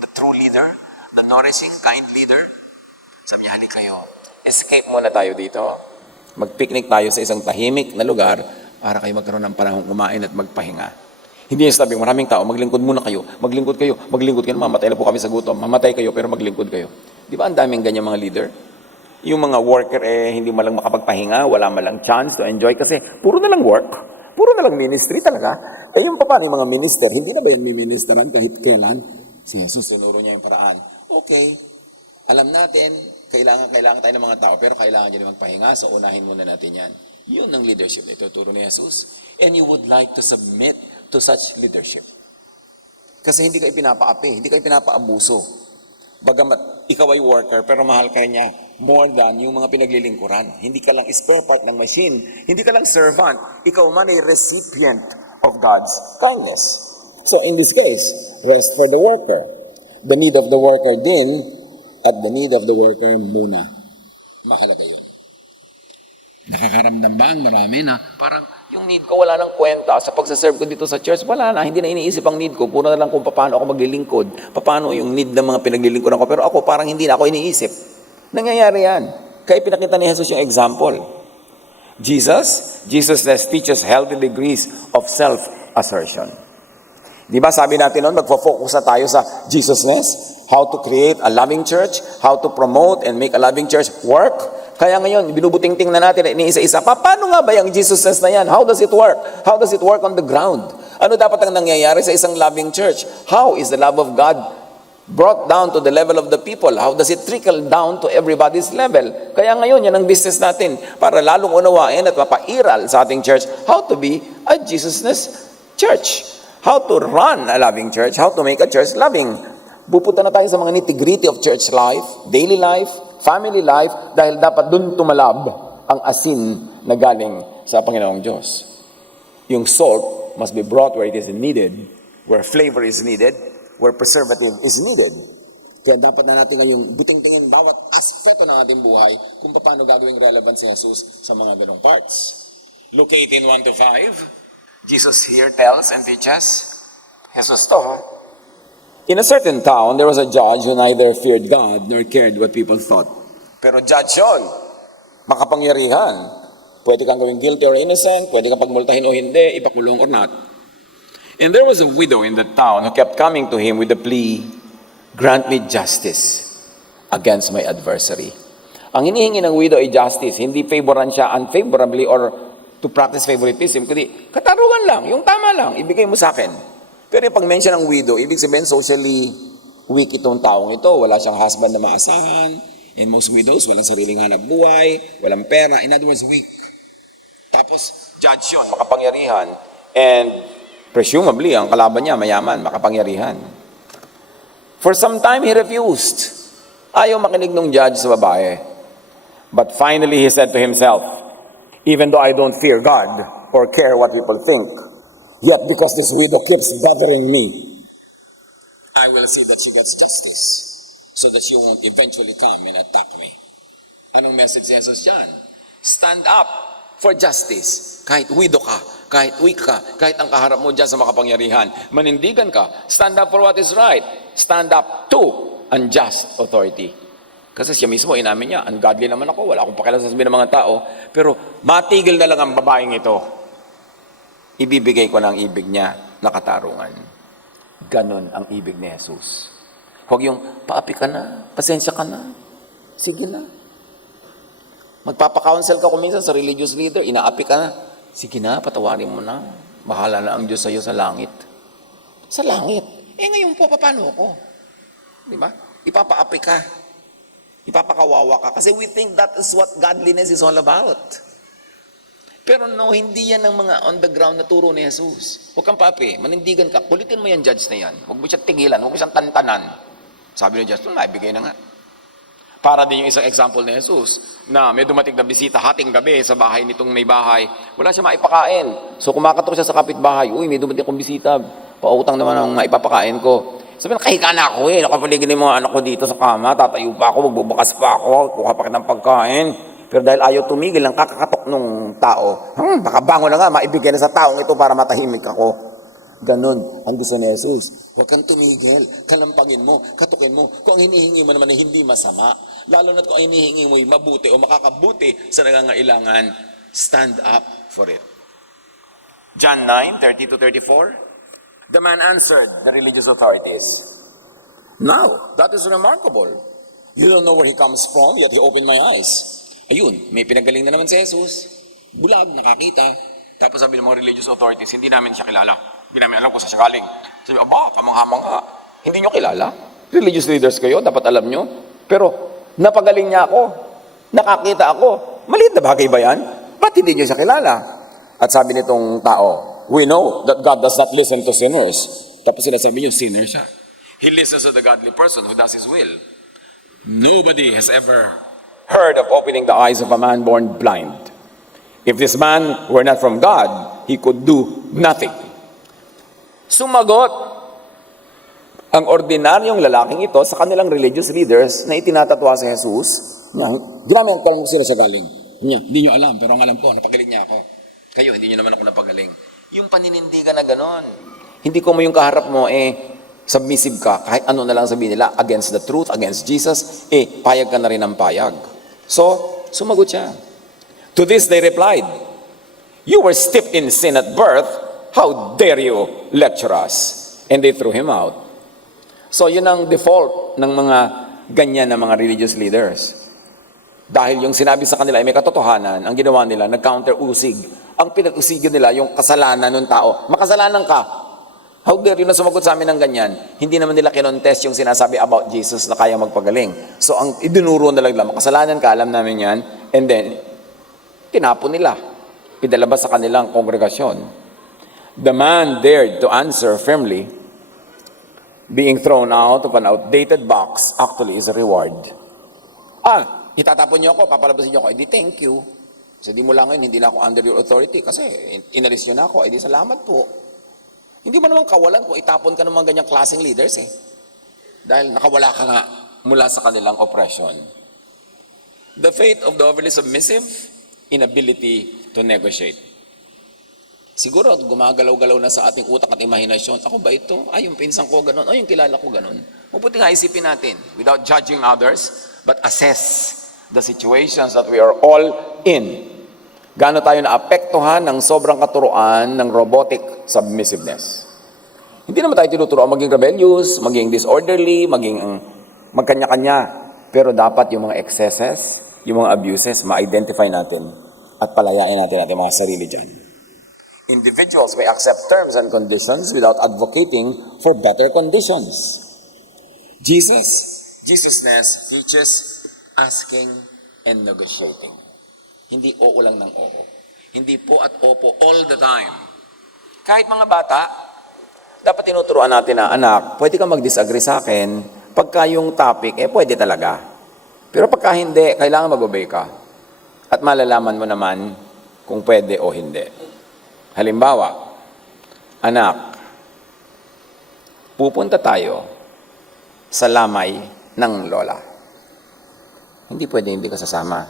The true leader, the nourishing, kind leader. Sabi niya, hali kayo, escape muna tayo dito. Mag-picnic tayo sa isang tahimik na lugar para kayo magkaroon ng panahong kumain at magpahinga. Hindi yung sabing maraming tao, maglingkod muna kayo, maglingkod kayo, mamatay na po kami sa gutom, mamatay kayo pero maglingkod kayo. Di ba ang daming ganyan mga leader? Yung mga worker hindi malang makapagpahinga, wala malang chance to enjoy kasi puro na lang work, puro na lang ministry talaga. Yung paano yung mga minister, hindi na ba yan miministeran kahit kailan? Si Jesus, sinuro niya yung paraan. Okay, alam natin, kailangan tayo ng mga tao, pero kailangan niya magpahinga, so unahin muna natin yan. Yun ang leadership na ituturo ni Jesus. And you would like to submit to such leadership. Kasi hindi ka ipinapaapi, hindi ka ipinapaabuso. Bagamat ikaw ay worker, pero mahal ka niya more than yung mga pinaglilingkuran. Hindi ka lang spare part ng machine. Hindi ka lang servant. Ikaw man ay recipient of God's kindness. So in this case, rest for the worker. The need of the worker din, at the need of the worker muna. Mahalaga yun. Nakakaramdam ba ang marami na parang yung need ko wala nang kwenta sa pagsaserve ko dito sa church, wala na, hindi na iniisip ang need ko, puro na lang kung paano ako maglilingkod, paano yung need ng mga pinaglilingkuran ko, pero ako parang hindi na ako iniisip. Nangyayari yan. Kaya pinakita ni Jesus yung example. Jesus teaches healthy degrees of self-assertion. Di ba sabi natin noon, magfo-focus na tayo sa Jesusness, how to create a loving church, how to promote and make a loving church work. Kaya ngayon, binubuting-ting na natin, iniisa-isa, paano nga ba yung Jesusness na yan? How does it work? How does it work on the ground? Ano dapat ang nangyayari sa isang loving church? How is the love of God brought down to the level of the people? How does it trickle down to everybody's level? Kaya ngayon, yan ang business natin para lalong unawain at mapairal sa ating church how to be a Jesusness church. How to run a loving church, how to make a church loving. Pupunta na tayo sa mga nitty-gritty of church life, daily life, family life, dahil dapat dun tumalab ang asin na galing sa Panginoong Diyos. Yung salt must be brought where it is needed, where flavor is needed, where preservative is needed. Kaya dapat na natin ngayong buting-tingin bawat aspeto ng ating buhay kung paano gagawing relevant si Jesus sa mga ganong parts. Luke 18:1-5, Jesus here tells and teaches, Jesus told, in a certain town, there was a judge who neither feared God nor cared what people thought. Pero judge yun, makapangyarihan. Pwede kang gawing guilty or innocent, pwede kang pagmultahin o hindi, ipakulong or not. And there was a widow in that town who kept coming to him with the plea, grant me justice against my adversary. Ang hinihingi ng widow ay justice, hindi favoran siya unfavorably or to practice favoritism, kundi katarungan lang, yung tama lang, ibigay mo sa akin. Pero pag mention ng widow, ibig sabihin socially weak itong taong ito, wala siyang husband na maasahan, and most widows, walang sariling hanap buhay, walang pera, in other words, weak. Tapos, judge yun, makapangyarihan, and presumably, ang kalaban niya, mayaman, makapangyarihan. For some time, he refused. Ayaw makinig ng judge sa babae. But finally, he said to himself, even though I don't fear God or care what people think, yet because this widow keeps bothering me, I will see that she gets justice so that she won't eventually come and attack me. Anong message ni Jesus yan? Stand up for justice. Kahit widow ka, kahit weak ka, kahit ang kaharap mo dyan sa makapangyarihan, manindigan ka, stand up for what is right. Stand up to unjust authority. Kasi siya mismo, inamin niya, ungodly naman ako, wala akong pakialam sa sabihin ng mga tao, pero matigil na lang ang babaeng ito. Ibibigay ko na ang ibig niya na katarungan. Ganon ang ibig ni Jesus. Huwag yung, paapi ka na, pasensya ka na, sige na. Magpapakounsel ka kuminsan sa religious leader, inaapi ka na, sige na, patawarin mo na, bahala na ang Diyos sa iyo sa langit. Sa langit. Ngayon po, paano ako? Di ba? Ipapaapi ka. Ipapakawawa ka. Kasi we think that is what godliness is all about. Pero no, hindi yan ang mga on the ground na turo ni Jesus. Huwag kang papi, manindigan ka, kulitin mo yung judge na yan. Huwag mo siya tigilan, huwag mo siyang tantanan. Sabi ng judge, maibigay na nga. Para din yung isang example ni Jesus, na may dumating na bisita hating gabi sa bahay nitong may bahay, wala siya maipakain. So kumakatok siya sa kapitbahay, uy, may dumating akong bisita, pautang naman ang maipapakain ko. Sabi na, kahiga na ako nakapaligid ng mga anak ko dito sa kama, tatayo pa ako, magbubukas pa ako, kuha pa kitang pagkain. Pero dahil ayaw tumigil, ang kakakatok ng tao, baka bango na nga, maibigay na sa taong ito para matahimik ako. Ganon ang gusto ni Jesus. Huwag kang tumigil, kalampagin mo, katukin mo. Kung ang hinihingi mo naman ay hindi masama, lalo na kung ang hinihingi mo ay mabuti o makakabuti sa nangangailangan, stand up for it. John 9:30-34. The man answered the religious authorities, "Now, that is remarkable. You don't know where he comes from, yet he opened my eyes." Ayun, may pinagaling na naman si Jesus. Bulag, nakakita. Tapos sabi ng mga religious authorities, hindi namin siya kilala. Hindi namin alam kung saan siya galing. Sabi, kamangha-mangha. Hindi nyo kilala? Religious leaders kayo, dapat alam nyo. Pero, napagaling niya ako. Nakakita ako. Maliit na bagay ba yan? Ba't hindi nyo siya kilala? At sabi nitong tao, "We know that God does not listen to sinners." Tapos sinasabi nyo, sinner siya. He listens to the godly person who does His will. Nobody has ever heard of opening the eyes of a man born blind. If this man were not from God, he could do nothing. Sumagot ang ordinaryong lalaking ito sa kanilang religious leaders na itinatatwa si Jesus. Di namin kung sila siya galing. Hindi nyo alam, pero ang alam ko, napagaling niya ako. Kayo, hindi nyo naman ako napagaling. Yung paninindigan na ganon. Hindi ko mo yung kaharap mo, submissive ka, kahit ano na lang sabihin nila, against the truth, against Jesus, payag ka na rin ng payag. So, sumagot siya. To this they replied, "You were steeped in sin at birth, how dare you lecture us?" And they threw him out. So, yun ang default ng mga ganyan na mga religious leaders. Dahil yung sinabi sa kanila ay may katotohanan, ang ginawa nila, nag-counter-usig. Ang pinag-usigin nila, yung kasalanan ng tao. Makasalanan ka. How dare you na sumagot sa amin ng ganyan? Hindi naman nila kinontest yung sinasabi about Jesus na kaya magpagaling. So, ang idinuro na lang, makasalanan ka, alam namin yan. And then, tinapon nila. Idalabas sa kanilang kongregasyon. The man dared to answer firmly. Being thrown out of an outdated box actually is a reward. Itatapon niyo ako, papalabasin niyo ako, edi thank you. Kasi di mo lang ngayon, hindi na ako under your authority kasi inalis niyo na ako, edi salamat po. Hindi mo naman kawalan kung itapon ka ng mga ganyang klaseng leaders Dahil nakawala ka nga mula sa kanilang oppression. The fate of the overly submissive, inability to negotiate. Siguro gumagalaw-galaw na sa ating utak at imahinasyon. Ako ba ito? Yung pinsan ko ganun. Yung kilala ko ganun. Mabuti nga isipin natin, without judging others, but assess the situations that we are all in. Gaano tayo naapektuhan ng sobrang katuruan ng robotic submissiveness. Hindi naman tayo tinuturoan maging rebellious, maging disorderly, maging magkanya-kanya. Pero dapat yung mga excesses, yung mga abuses, ma-identify natin at palayain natin ating mga sarili dyan. Individuals may accept terms and conditions without advocating for better conditions. Jesusness teaches asking and negotiating. Hindi oo lang ng oo. Hindi po at opo all the time. Kahit mga bata, dapat tinuturuan natin na, anak, pwede ka mag-disagree sa akin. Pagka yung topic, pwede talaga. Pero pagka hindi, kailangan mag-obey ka. At malalaman mo naman kung pwede o hindi. Halimbawa, anak, pupunta tayo sa lamay ng lola. Hindi pwede hindi ka sasama.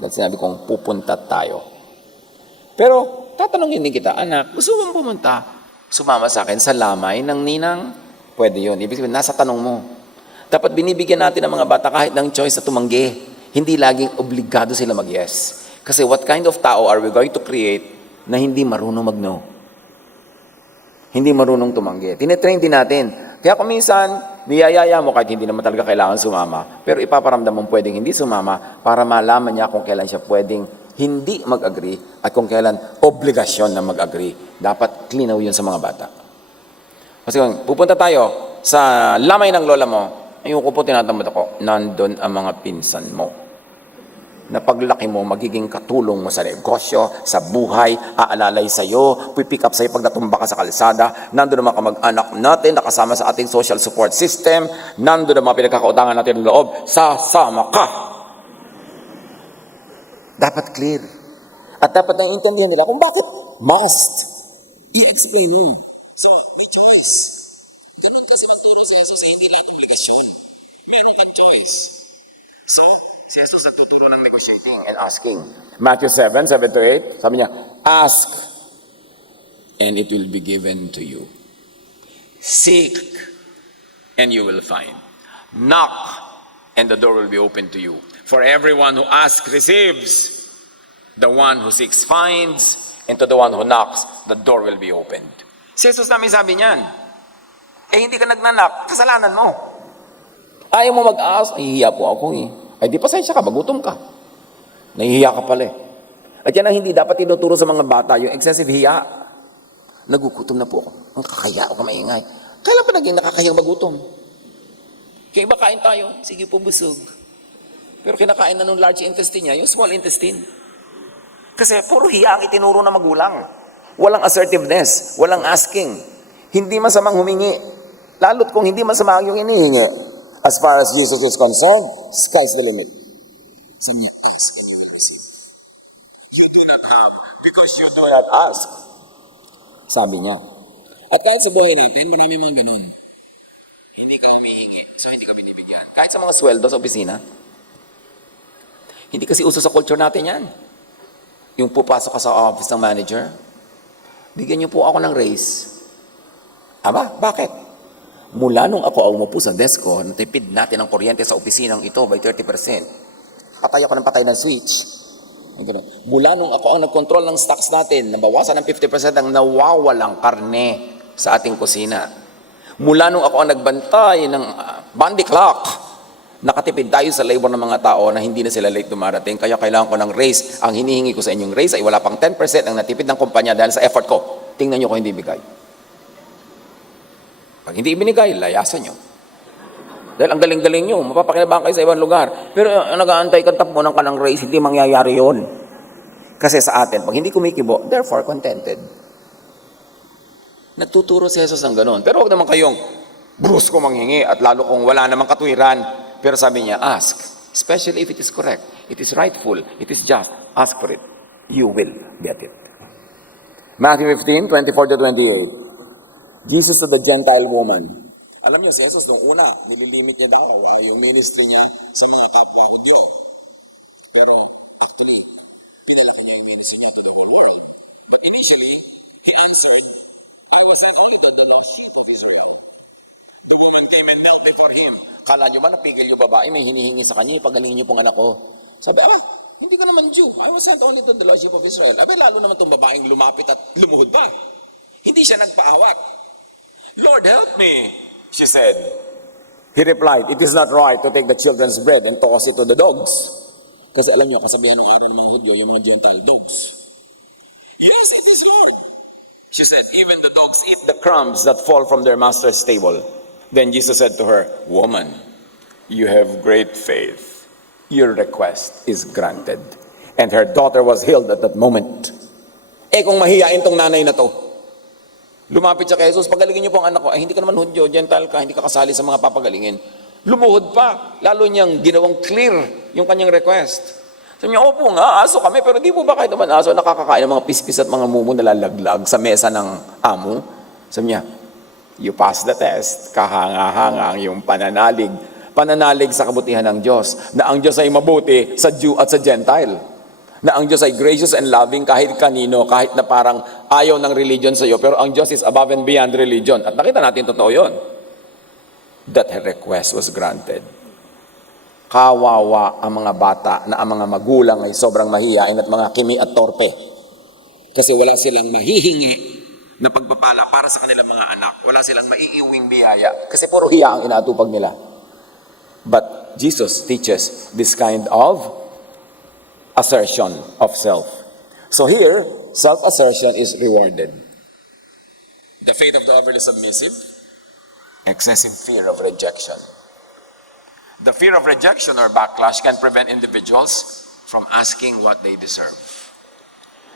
Dahil sinabi kong pupunta tayo. Pero tatanungin din kita, anak, gusto mong pumunta? Sumama sa akin sa lamay ng ninang? Pwede yun. Ibig sabihin, nasa tanong mo. Dapat binibigyan natin ng mga bata kahit ng choice na tumanggi. Hindi laging obligado sila mag-yes. Kasi what kind of tao are we going to create na hindi marunong mag-no? Hindi marunong tumanggi. Tinetrain din natin. Kaya kung minsan, niyayaya mo kahit hindi naman talaga kailangan sumama, pero ipaparamdam mo pwedeng hindi sumama para malaman niya kung kailan siya pwedeng hindi mag-agree at kung kailan obligasyon na mag-agree. Dapat klinaw yun sa mga bata. Kasi kung pupunta tayo sa lamay ng lola mo, ayun ko po tinatamad ako, nandun ang mga pinsan mo. Na paglaki mo, magiging katulong mo sa negosyo, sa buhay, aalalay sa'yo, pipick up sa'yo pag natumba ka sa kalsada, nandun ang mga kamag-anak natin, nakasama sa ating social support system, nandun ang mga pinagkakautangan natin ng loob, sasama ka. Dapat clear. At dapat nang intindihan nila kung bakit must. I-explain mo. So, may choice. Ganun kasi magturo si Jesus, hindi lahat obligasyon. Meron kang choice. So, si Jesus nagtuturo ng negotiating and asking. Matthew 7:7-8, sabi niya, ask and it will be given to you. Seek, and you will find. Knock, and the door will be open to you. For everyone who asks receives. The one who seeks finds, and to the one who knocks, the door will be opened. Si Jesus namin sabi niyan, hindi ka nagnanak, kasalanan mo. Ayaw mo mag-ask, nahihiya po ako eh. Ay di pasensya ka, magutom ka. Nahihiya ka pala eh. At yan ang hindi dapat tinuturo sa mga bata, yung excessive hiya. Nagugutom na po ako. Ang kakaya ako maingay. Kailan pa naging nakakayang magutom? Kaya iba kain tayo, sige po busog. Pero kinakain na nung large intestine niya, yung small intestine. Kasi puro hiya ang itinuro ng magulang. Walang assertiveness, walang asking. Hindi masamang humingi. Lalo't kung hindi masama yung hinihingi. As far as Jesus is concerned, sky's the limit. So you ask. You do not have because you do not ask. Sabi niya. At kahit sa buhay natin, marami mga ganun. Hindi ka humihingi, so hindi ka binibigyan. Kahit sa mga sweldo sa opisina. Hindi kasi uso sa culture natin yan. Yung pupasok ka sa office ng manager, bigyan niyo po ako ng raise. Aba, bakit? Mula nung ako ang umupo sa desk ko, natipid natin ang kuryente sa opisinang ito by 30%. Patay ako ng patay ng switch. Mula nung ako ang nagkontrol ng stocks natin, nabawasan ng 50% ang nawawalang karne sa ating kusina. Mula nung ako ang nagbantay ng bandy clock, nakatipid tayo sa labor ng mga tao na hindi na sila late dumarating, kaya kailangan ko ng raise. Ang hinihingi ko sa inyong raise ay wala pang 10% ang natipid ng kumpanya dahil sa effort ko. Tingnan nyo kung hindi bigay. Pag hindi ibinigay, layasan nyo. Dahil ang galing-galing nyo, mapapakinabangan kayo sa ibang lugar. Pero nag-aantay ka tapunan ka ng raise, hindi mangyayari yon. Kasi sa atin, pag hindi kumikibo, therefore contented. Nagtuturo si Jesus ng ganon. Pero huwag naman kayong brusko manghingi at lalo kung wala namang katwiran. Pero sabi niya, ask. Especially if it is correct. It is rightful. It is just. Ask for it. You will get it. Matthew 15, 24 to 28. Jesus to the Gentile woman. Alam niyo, si Jesus noong una, nililimit niya daw yung ministry niya sa mga kapwa Hudyo. Pero actually, pinalaki niya yung ministry niya to the whole world. But initially, he answered, I was sent only to the lost sheep of Israel. The woman came and knelt before him. Kala nyo ba napigil yung babae, may hinihingi sa kanya, ipagalingin niyo pong anak ko. Sabi, hindi ka naman Jew. I was sent only to the lost sheep of Israel. Lalo naman itong babaeng lumapit at lumuhod ba? Hindi siya nagpaawat. Lord, help me, she said. He replied, it is not right to take the children's bread and toss it to the dogs. Kasi alam niyo, kasabihan ng araw ng mga Hudyo, yung mga Gentile dogs. Yes, it is, Lord. She said, even the dogs eat the crumbs that fall from their master's table. Then Jesus said to her, woman, you have great faith. Your request is granted. And her daughter was healed at that moment. Kung mahihain tong nanay na to, lumapit siya kay Jesus, pagalingin niyo po ang anak ko. Hindi ka naman Hudyo, Gentile ka, hindi ka kasali sa mga papagalingin. Lumuhod pa, lalo niyang ginawang clear yung kanyang request. Sabi niya, opo nga, aso kami, pero di po ba kahit naman aso nakakakain ng mga pispis at mga mumo na lalaglag sa mesa ng amo? Sabi niya, you pass the test, kahanga-hanga ang iyong pananalig. Pananalig sa kabutihan ng Diyos, na ang Diyos ay mabuti sa Jew at sa Gentile. Na ang Diyos ay gracious and loving kahit kanino, kahit na parang ayaw ng religion sa iyo, pero ang Diyos is above and beyond religion. At nakita natin totoo yun. That her request was granted. Kawawa ang mga bata na ang mga magulang ay sobrang mahihain at mga kimi at torpe. Kasi wala silang mahihingi na pagpapala para sa kanilang mga anak. Wala silang maiiwing biyaya. Kasi puro hiya ang inatupag nila. But Jesus teaches this kind of assertion of self. So here, self-assertion is rewarded. The faith of the overly submissive, excessive fear of rejection. The fear of rejection or backlash can prevent individuals from asking what they deserve.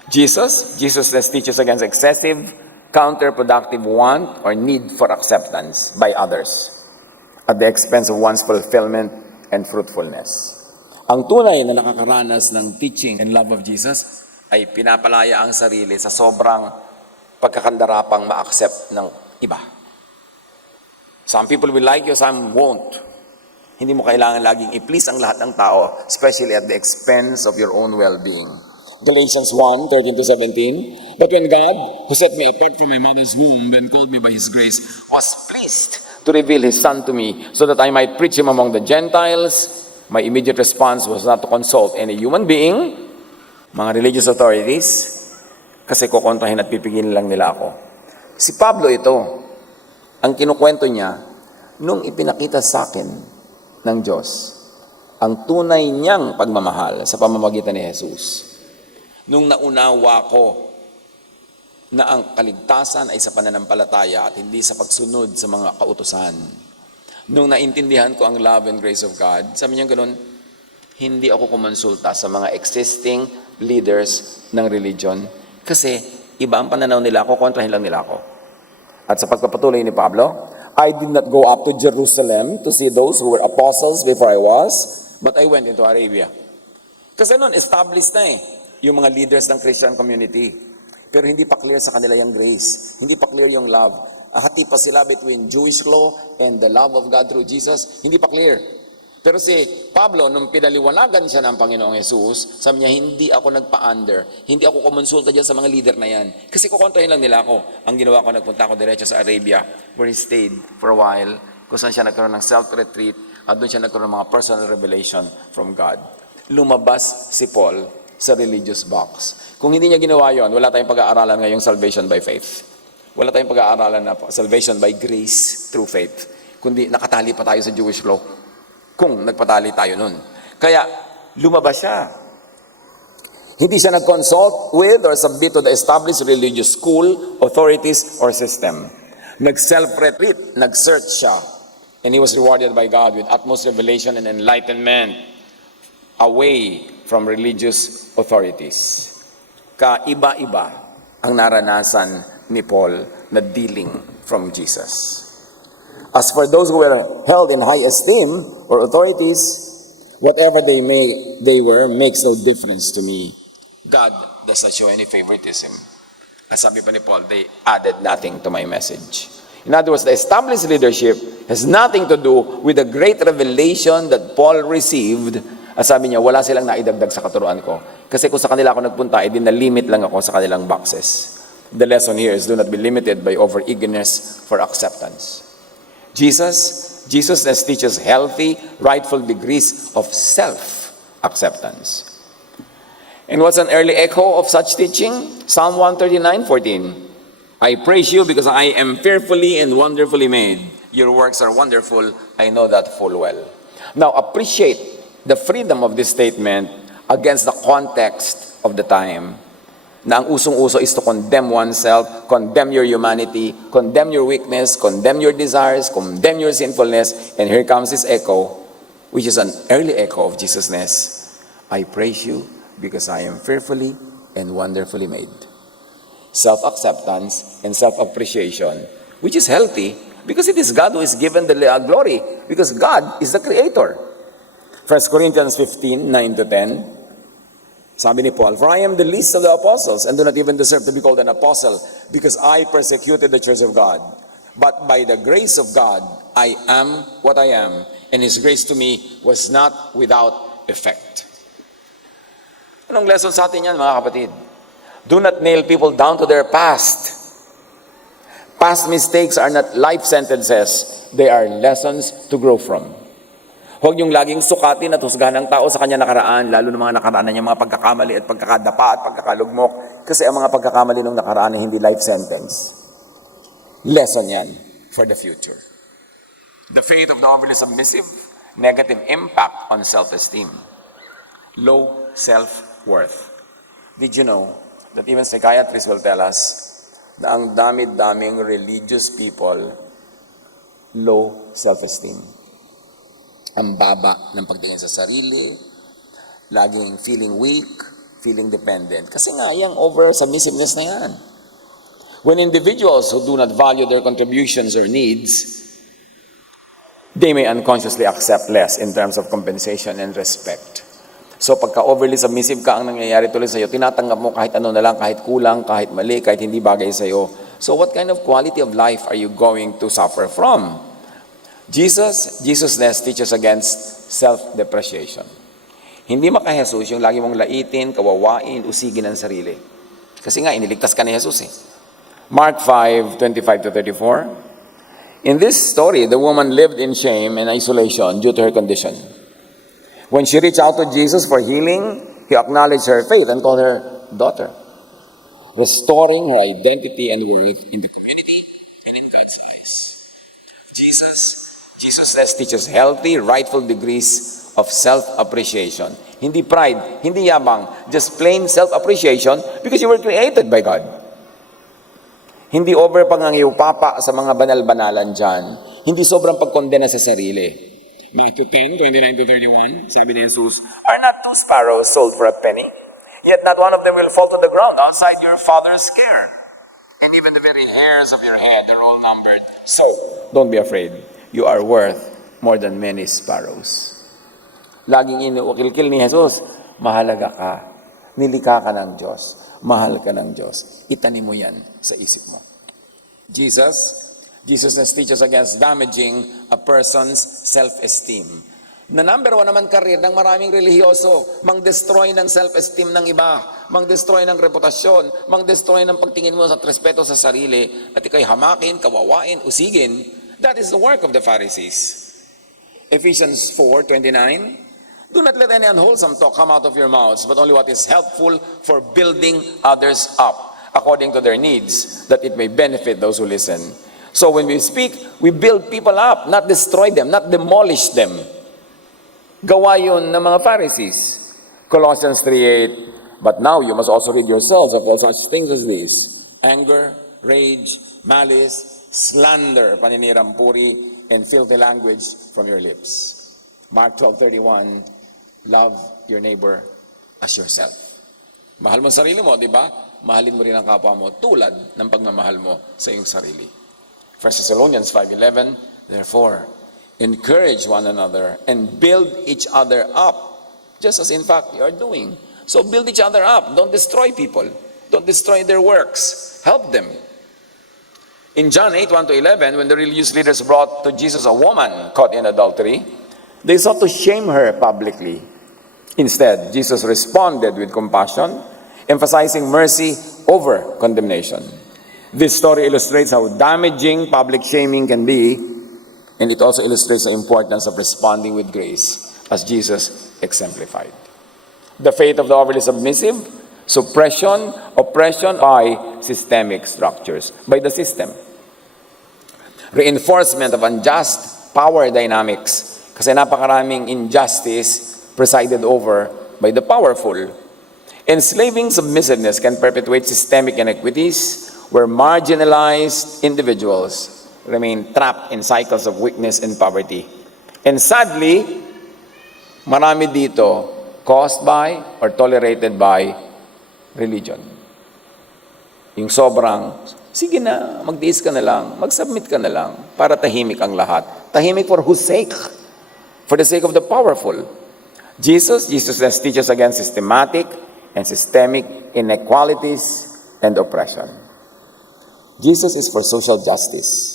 Jesus teaches against excessive, counterproductive want or need for acceptance by others at the expense of one's fulfillment and fruitfulness. Ang tunay na nakakaranas ng teaching and love of Jesus ay pinapalaya ang sarili sa sobrang pagkakandarapang ma-accept ng iba. Some people will like you, some won't. Hindi mo kailangan laging i-please ang lahat ng tao, especially at the expense of your own well-being. Galatians 1, 13 to 17. But when God, who set me apart from my mother's womb and called me by His grace, was pleased to reveal His Son to me so that I might preach Him among the Gentiles, my immediate response was not to consult any human being, mga religious authorities, kasi kukontrahin at pipigilin lang nila ako. Si Pablo ito, ang kinukwento niya, nung ipinakita sa akin ng Diyos, ang tunay niyang pagmamahal sa pamamagitan ni Jesus. Nung naunawa ko na ang kaligtasan ay sa pananampalataya at hindi sa pagsunod sa mga kautusan. Nung naintindihan ko ang love and grace of God, sabi niya ganoon, hindi ako kumonsulta sa mga existing leaders ng religion kasi iba ang pananaw nila ako, kontrahin lang nila ako. At sa pagpapatuloy ni Pablo, I did not go up to Jerusalem to see those who were apostles before I was, but I went into Arabia. Kasi noon, established na yung mga leaders ng Christian community. Pero hindi pa clear sa kanila yung grace. Hindi pa clear yung love. Hati pa sila between Jewish law and the love of God through Jesus. Hindi pa clear. Pero si Pablo, nung pinaliwanagan siya ng Panginoong Jesus, sabi niya, hindi ako nagpa-under. Hindi ako kumonsulta dyan sa mga leader na yan. Kasi kukontrahin lang nila ako. Ang ginawa ko, nagpunta ako diretso sa Arabia, where he stayed for a while, kung saan siya nagkaroon ng self-retreat, at doon siya nagkaroon ng mga personal revelation from God. Lumabas si Paul sa religious box. Kung hindi niya ginawa yon, wala tayong pag-aaralan ngayong salvation by faith. Wala tayong pag-aaralan na salvation by grace through faith. Kundi nakatali pa tayo sa Jewish law. Kung nagpatali tayo nun. Kaya lumabas siya. Hindi siya nag-consult with or submit to the established religious school, authorities, or system. Nag-self-retreat, nag-search siya. And he was rewarded by God with utmost revelation and enlightenment away from religious authorities. Kaiba-iba ang naranasan ni Paul na dealing from Jesus. As for those who were held in high esteem or authorities, whatever they were makes no difference to me. God does not show any favoritism. As sabi pa ni Paul, they added nothing to my message. In other words, the established leadership has nothing to do with the great revelation that Paul received. As sabi niya, wala silang naidagdag sa katuruan ko. Kasi kung sa kanila ako nagpunta, na-limit lang ako sa kanilang boxes. The lesson here is do not be limited by over-eagerness for acceptance. Jesusness teaches healthy, rightful degrees of self-acceptance. And what's an early echo of such teaching? Psalm 139:14. I praise you because I am fearfully and wonderfully made. Your works are wonderful. I know that full well. Now, appreciate the freedom of this statement against the context of the time. Na ang usong-uso is to condemn oneself, condemn your humanity, condemn your weakness, condemn your desires, condemn your sinfulness. And here comes this echo, which is an early echo of Jesusness. I praise you because I am fearfully and wonderfully made. Self-acceptance and self-appreciation, which is healthy because it is God who is given the glory, because God is the creator. 1 Corinthians 15:9-10, sabi ni Paul, for I am the least of the apostles and do not even deserve to be called an apostle because I persecuted the church of God. But by the grace of God, I am what I am, and His grace to me was not without effect. Anong lesson sa atin yan, mga kapatid? Do not nail people down to their past. Past mistakes are not life sentences. They are lessons to grow from. Huwag niyong laging sukatin at husgahan ng tao sa kanya nakaraan, lalo ng mga nakaraan niya, mga pagkakamali at pagkakadapa at pagkakalugmok. Kasi ang mga pagkakamali ng nakaraan ay hindi life sentence. Lesson yan for the future. The fate of the overly submissive, negative impact on self-esteem. Low self-worth. Did you know that even psychiatrists will tell us na ang dami-daming religious people, low self-esteem. Ang baba ng pagtingin sa sarili, laging feeling weak, feeling dependent. Kasi nga, yung over-submissiveness na yan. When individuals who do not value their contributions or needs, they may unconsciously accept less in terms of compensation and respect. So pagka overly submissive ka, ang nangyayari tuloy sa'yo, tinatanggap mo kahit ano na lang, kahit kulang, kahit mali, kahit hindi bagay sa'yo. So what kind of quality of life are you going to suffer from? Jesusness teaches against self-depreciation. Hindi maka-Jesus yung lagi mong laitin, kawawain, usigin ang sarili. Kasi nga, iniligtas ka ni Jesus eh. Mark 5:25-34. In this story, the woman lived in shame and isolation due to her condition. When she reached out to Jesus for healing, he acknowledged her faith and called her daughter, restoring her identity and worth in the community and in God's eyes. Jesus teaches healthy, rightful degrees of self-appreciation. Hindi pride, hindi yabang, just plain self-appreciation because you were created by God. Hindi over pangangiupapa sa mga banal-banalan dyan. Hindi sobrang pagkondena sa sarili. Matthew 10:29-31, sabi ni Jesus, "Are not two sparrows sold for a penny? Yet not one of them will fall to the ground outside your Father's care. And even the very hairs of your head are all numbered. So, don't be afraid. You are worth more than many sparrows." Laging inuukil-kil ni Jesus, mahalaga ka. Nilikha ka ng Diyos. Mahal ka ng Diyos. Itanim mo yan sa isip mo. Jesus teaches against damaging a person's self-esteem. Na number one naman karir ng maraming relihiyoso, mang-destroy ng self-esteem ng iba, mang-destroy ng reputasyon, mang-destroy ng pagtingin mo sa respeto sa sarili, at ikay hamakin, kawawain, usigin. That is the work of the Pharisees. Ephesians 4:29, do not let any unwholesome talk come out of your mouths, but only what is helpful for building others up, according to their needs, that it may benefit those who listen. So when we speak, we build people up, not destroy them, not demolish them. Gawa yun ng mga Pharisees. Colossians 3:8, but now you must also rid yourselves of all such things as these: anger, rage, malice, slander, paninirampuri, and filthy language from your lips. Mark 12:31, love your neighbor as yourself. Mahal mo sarili mo, di ba? Mahalin mo rin ang kapwa mo tulad ng pagmamahal mo sa iyong sarili. 1 Thessalonians 5:11, therefore, encourage one another and build each other up, just as in fact you are doing. So build each other up. Don't destroy people. Don't destroy their works. Help them. In John 8:1-11, when the religious leaders brought to Jesus a woman caught in adultery, they sought to shame her publicly. Instead, Jesus responded with compassion, emphasizing mercy over condemnation. This story illustrates how damaging public shaming can be, and it also illustrates the importance of responding with grace, as Jesus exemplified. The fate of the overly submissive, suppression, oppression by systemic structures, by the system. Reinforcement of unjust power dynamics, kasi napakaraming injustice presided over by the powerful. Enslaving submissiveness can perpetuate systemic inequities where marginalized individuals remain trapped in cycles of weakness and poverty. And sadly, marami dito caused by or tolerated by religion. Yung sobrang, sige na, magdiis ka na lang, mag-submit ka na lang, para tahimik ang lahat. Tahimik for whose sake? For the sake of the powerful. Jesus teaches against systematic and systemic inequalities and oppression. Jesus is for social justice.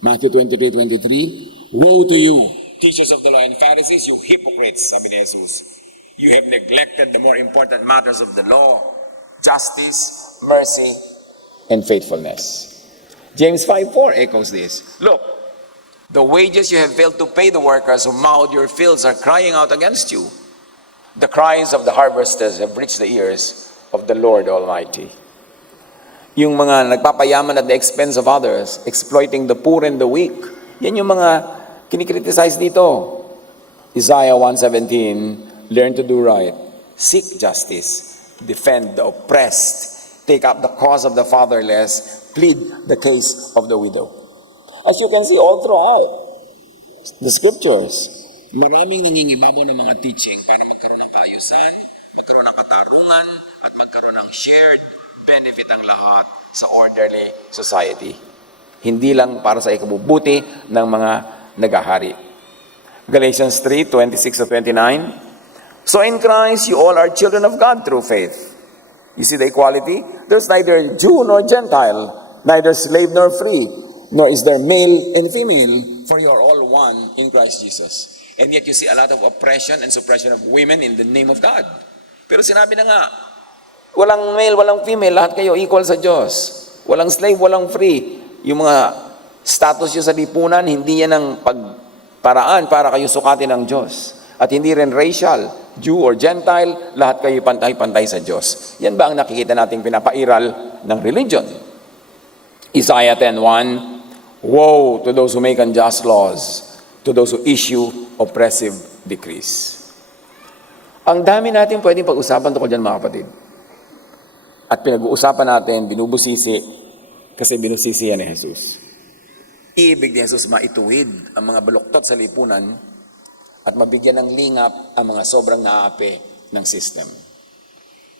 Matthew 23:23, woe to you, teachers of the law and Pharisees, you hypocrites, sabi ni Jesus. You have neglected the more important matters of the law, justice, mercy, and faithfulness. James 5:4 echoes this. Look, the wages you have failed to pay the workers who mowed your fields are crying out against you. The cries of the harvesters have reached the ears of the Lord Almighty. Yung mga nagpapayaman at the expense of others, exploiting the poor and the weak, yan yung mga kinikriticize dito. Isaiah 1:17, learn to do right, seek justice, defend the oppressed, take up the cause of the fatherless, plead the case of the widow. As you can see all throughout the scriptures, maraming nangingibabaw ng mga teaching para magkaroon ng kaayusan, magkaroon ng katarungan, at magkaroon ng shared benefit ang lahat sa orderly society. Hindi lang para sa ikabubuti ng mga nagahari. Galatians 3:26-29, so in Christ you all are children of God through faith. You see the equality? There's neither Jew nor Gentile, neither slave nor free. nor is there male and female, for you are all one in Christ Jesus. And yet you see a lot of oppression and suppression of women in the name of God. Pero sinabi na nga, walang male, walang female, lahat kayo equal sa Diyos. Walang slave, walang free. Yung mga status nyo sa lipunan, hindi yan ang pagparaan para kayo sukatin ng Diyos. At hindi rin racial, Jew or Gentile, lahat kayo pantay-pantay sa Diyos. Yan ba ang nakikita nating pinapairal ng religion? Isaiah 10:1, woe to those who make unjust laws, to those who issue oppressive decrees. Ang dami natin pwedeng pag-usapan tungkol dyan, mga kapatid. At pinag-uusapan natin, binubusisi, kasi binusisi yan ni Jesus. Ibig ni Jesus maituwid ang mga baluktot sa lipunan at mabigyan ng lingap ang mga sobrang naaapi ng system.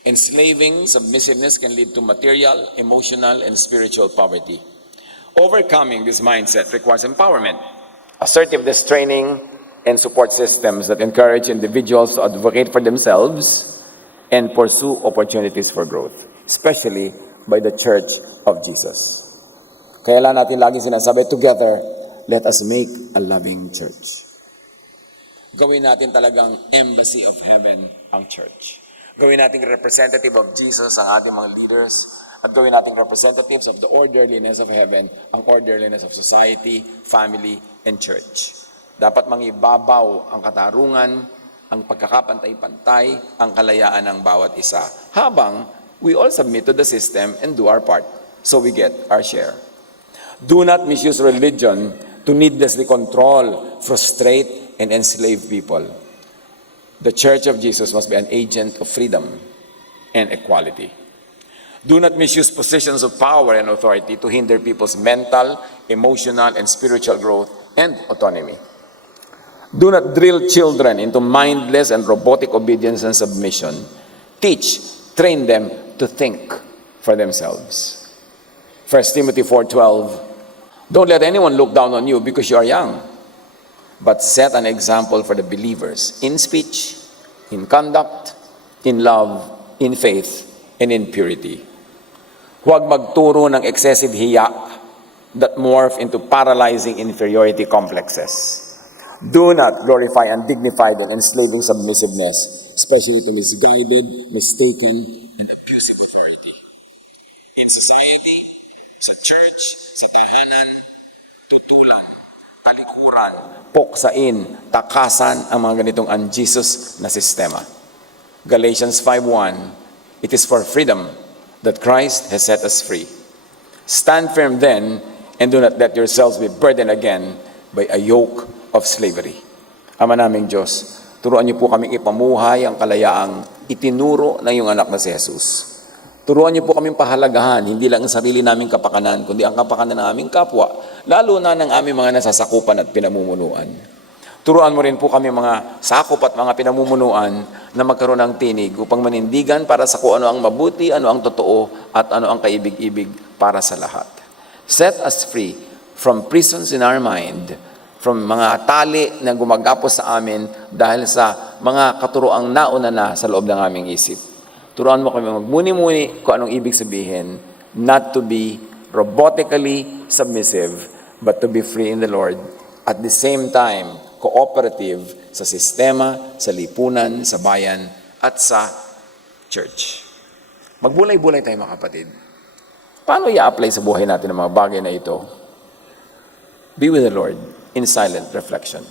Enslaving submissiveness can lead to material, emotional, and spiritual poverty. Overcoming this mindset requires empowerment, assertiveness training, and support systems that encourage individuals to advocate for themselves and pursue opportunities for growth, especially by the Church of Jesus. Kaya lang natin lagi sinasabi, together, let us make a loving church. Gawin natin talagang embassy of heaven ang church. Gawin natin representative of Jesus ang ating mga leaders, at gawin natin representatives of the orderliness of heaven, ang orderliness of society, family, and church. Dapat mangibabaw ang katarungan, ang pagkakapantay-pantay, ang kalayaan ng bawat isa, habang we all submit to the system and do our part, so we get our share. Do not misuse religion to needlessly control, frustrate, and enslave people. The Church of Jesus must be an agent of freedom and equality. Do not misuse positions of power and authority to hinder people's mental, emotional, and spiritual growth and autonomy. Do not drill children into mindless and robotic obedience and submission. Teach, train them to think for themselves. 1 Timothy 4:12, don't let anyone look down on you because you are young, but set an example for the believers in speech, in conduct, in love, in faith, and in purity. Huwag magturo ng excessive hiya that morph into paralyzing inferiority complexes. Do not glorify undignified and enslaving submissiveness, especially to misguided, mistaken, and abusive authority. In society, sa church, sa tahanan, tutulan, talikuran, puksain, takasan ang mga ganitong un-Jesus na sistema. Galatians 5:1, it is for freedom that Christ has set us free. Stand firm then, and do not let yourselves be burdened again by a yoke of slavery. Ama naming Diyos, turuan niyo po kaming ipamuhay ang kalayaang itinuro ng iyong anak na si Jesus. Turuan niyo po kaming pahalagahan, hindi lang ang sarili naming kapakanan, kundi ang kapakanan ng aming kapwa, lalo na ng aming mga nasasakupan at pinamumunuan. Turuan mo rin po kami mga sakop at mga pinamumunuan na magkaroon ng tinig upang manindigan para sa kung ano ang mabuti, ano ang totoo, at ano ang kaibig-ibig para sa lahat. Set us free from prisons in our mind, from mga tali na gumagapos sa amin dahil sa mga katuroang nauna na sa loob ng aming isip. Turuan mo kami magmuni-muni kung anong ibig sabihin, not to be robotically submissive, but to be free in the Lord. At the same time, cooperative sa sistema, sa lipunan, sa bayan, at sa church. Magbulay-bulay tayo, mga kapatid. Paano i-apply sa buhay natin ang mga bagay na ito? Be with the Lord in silent reflection.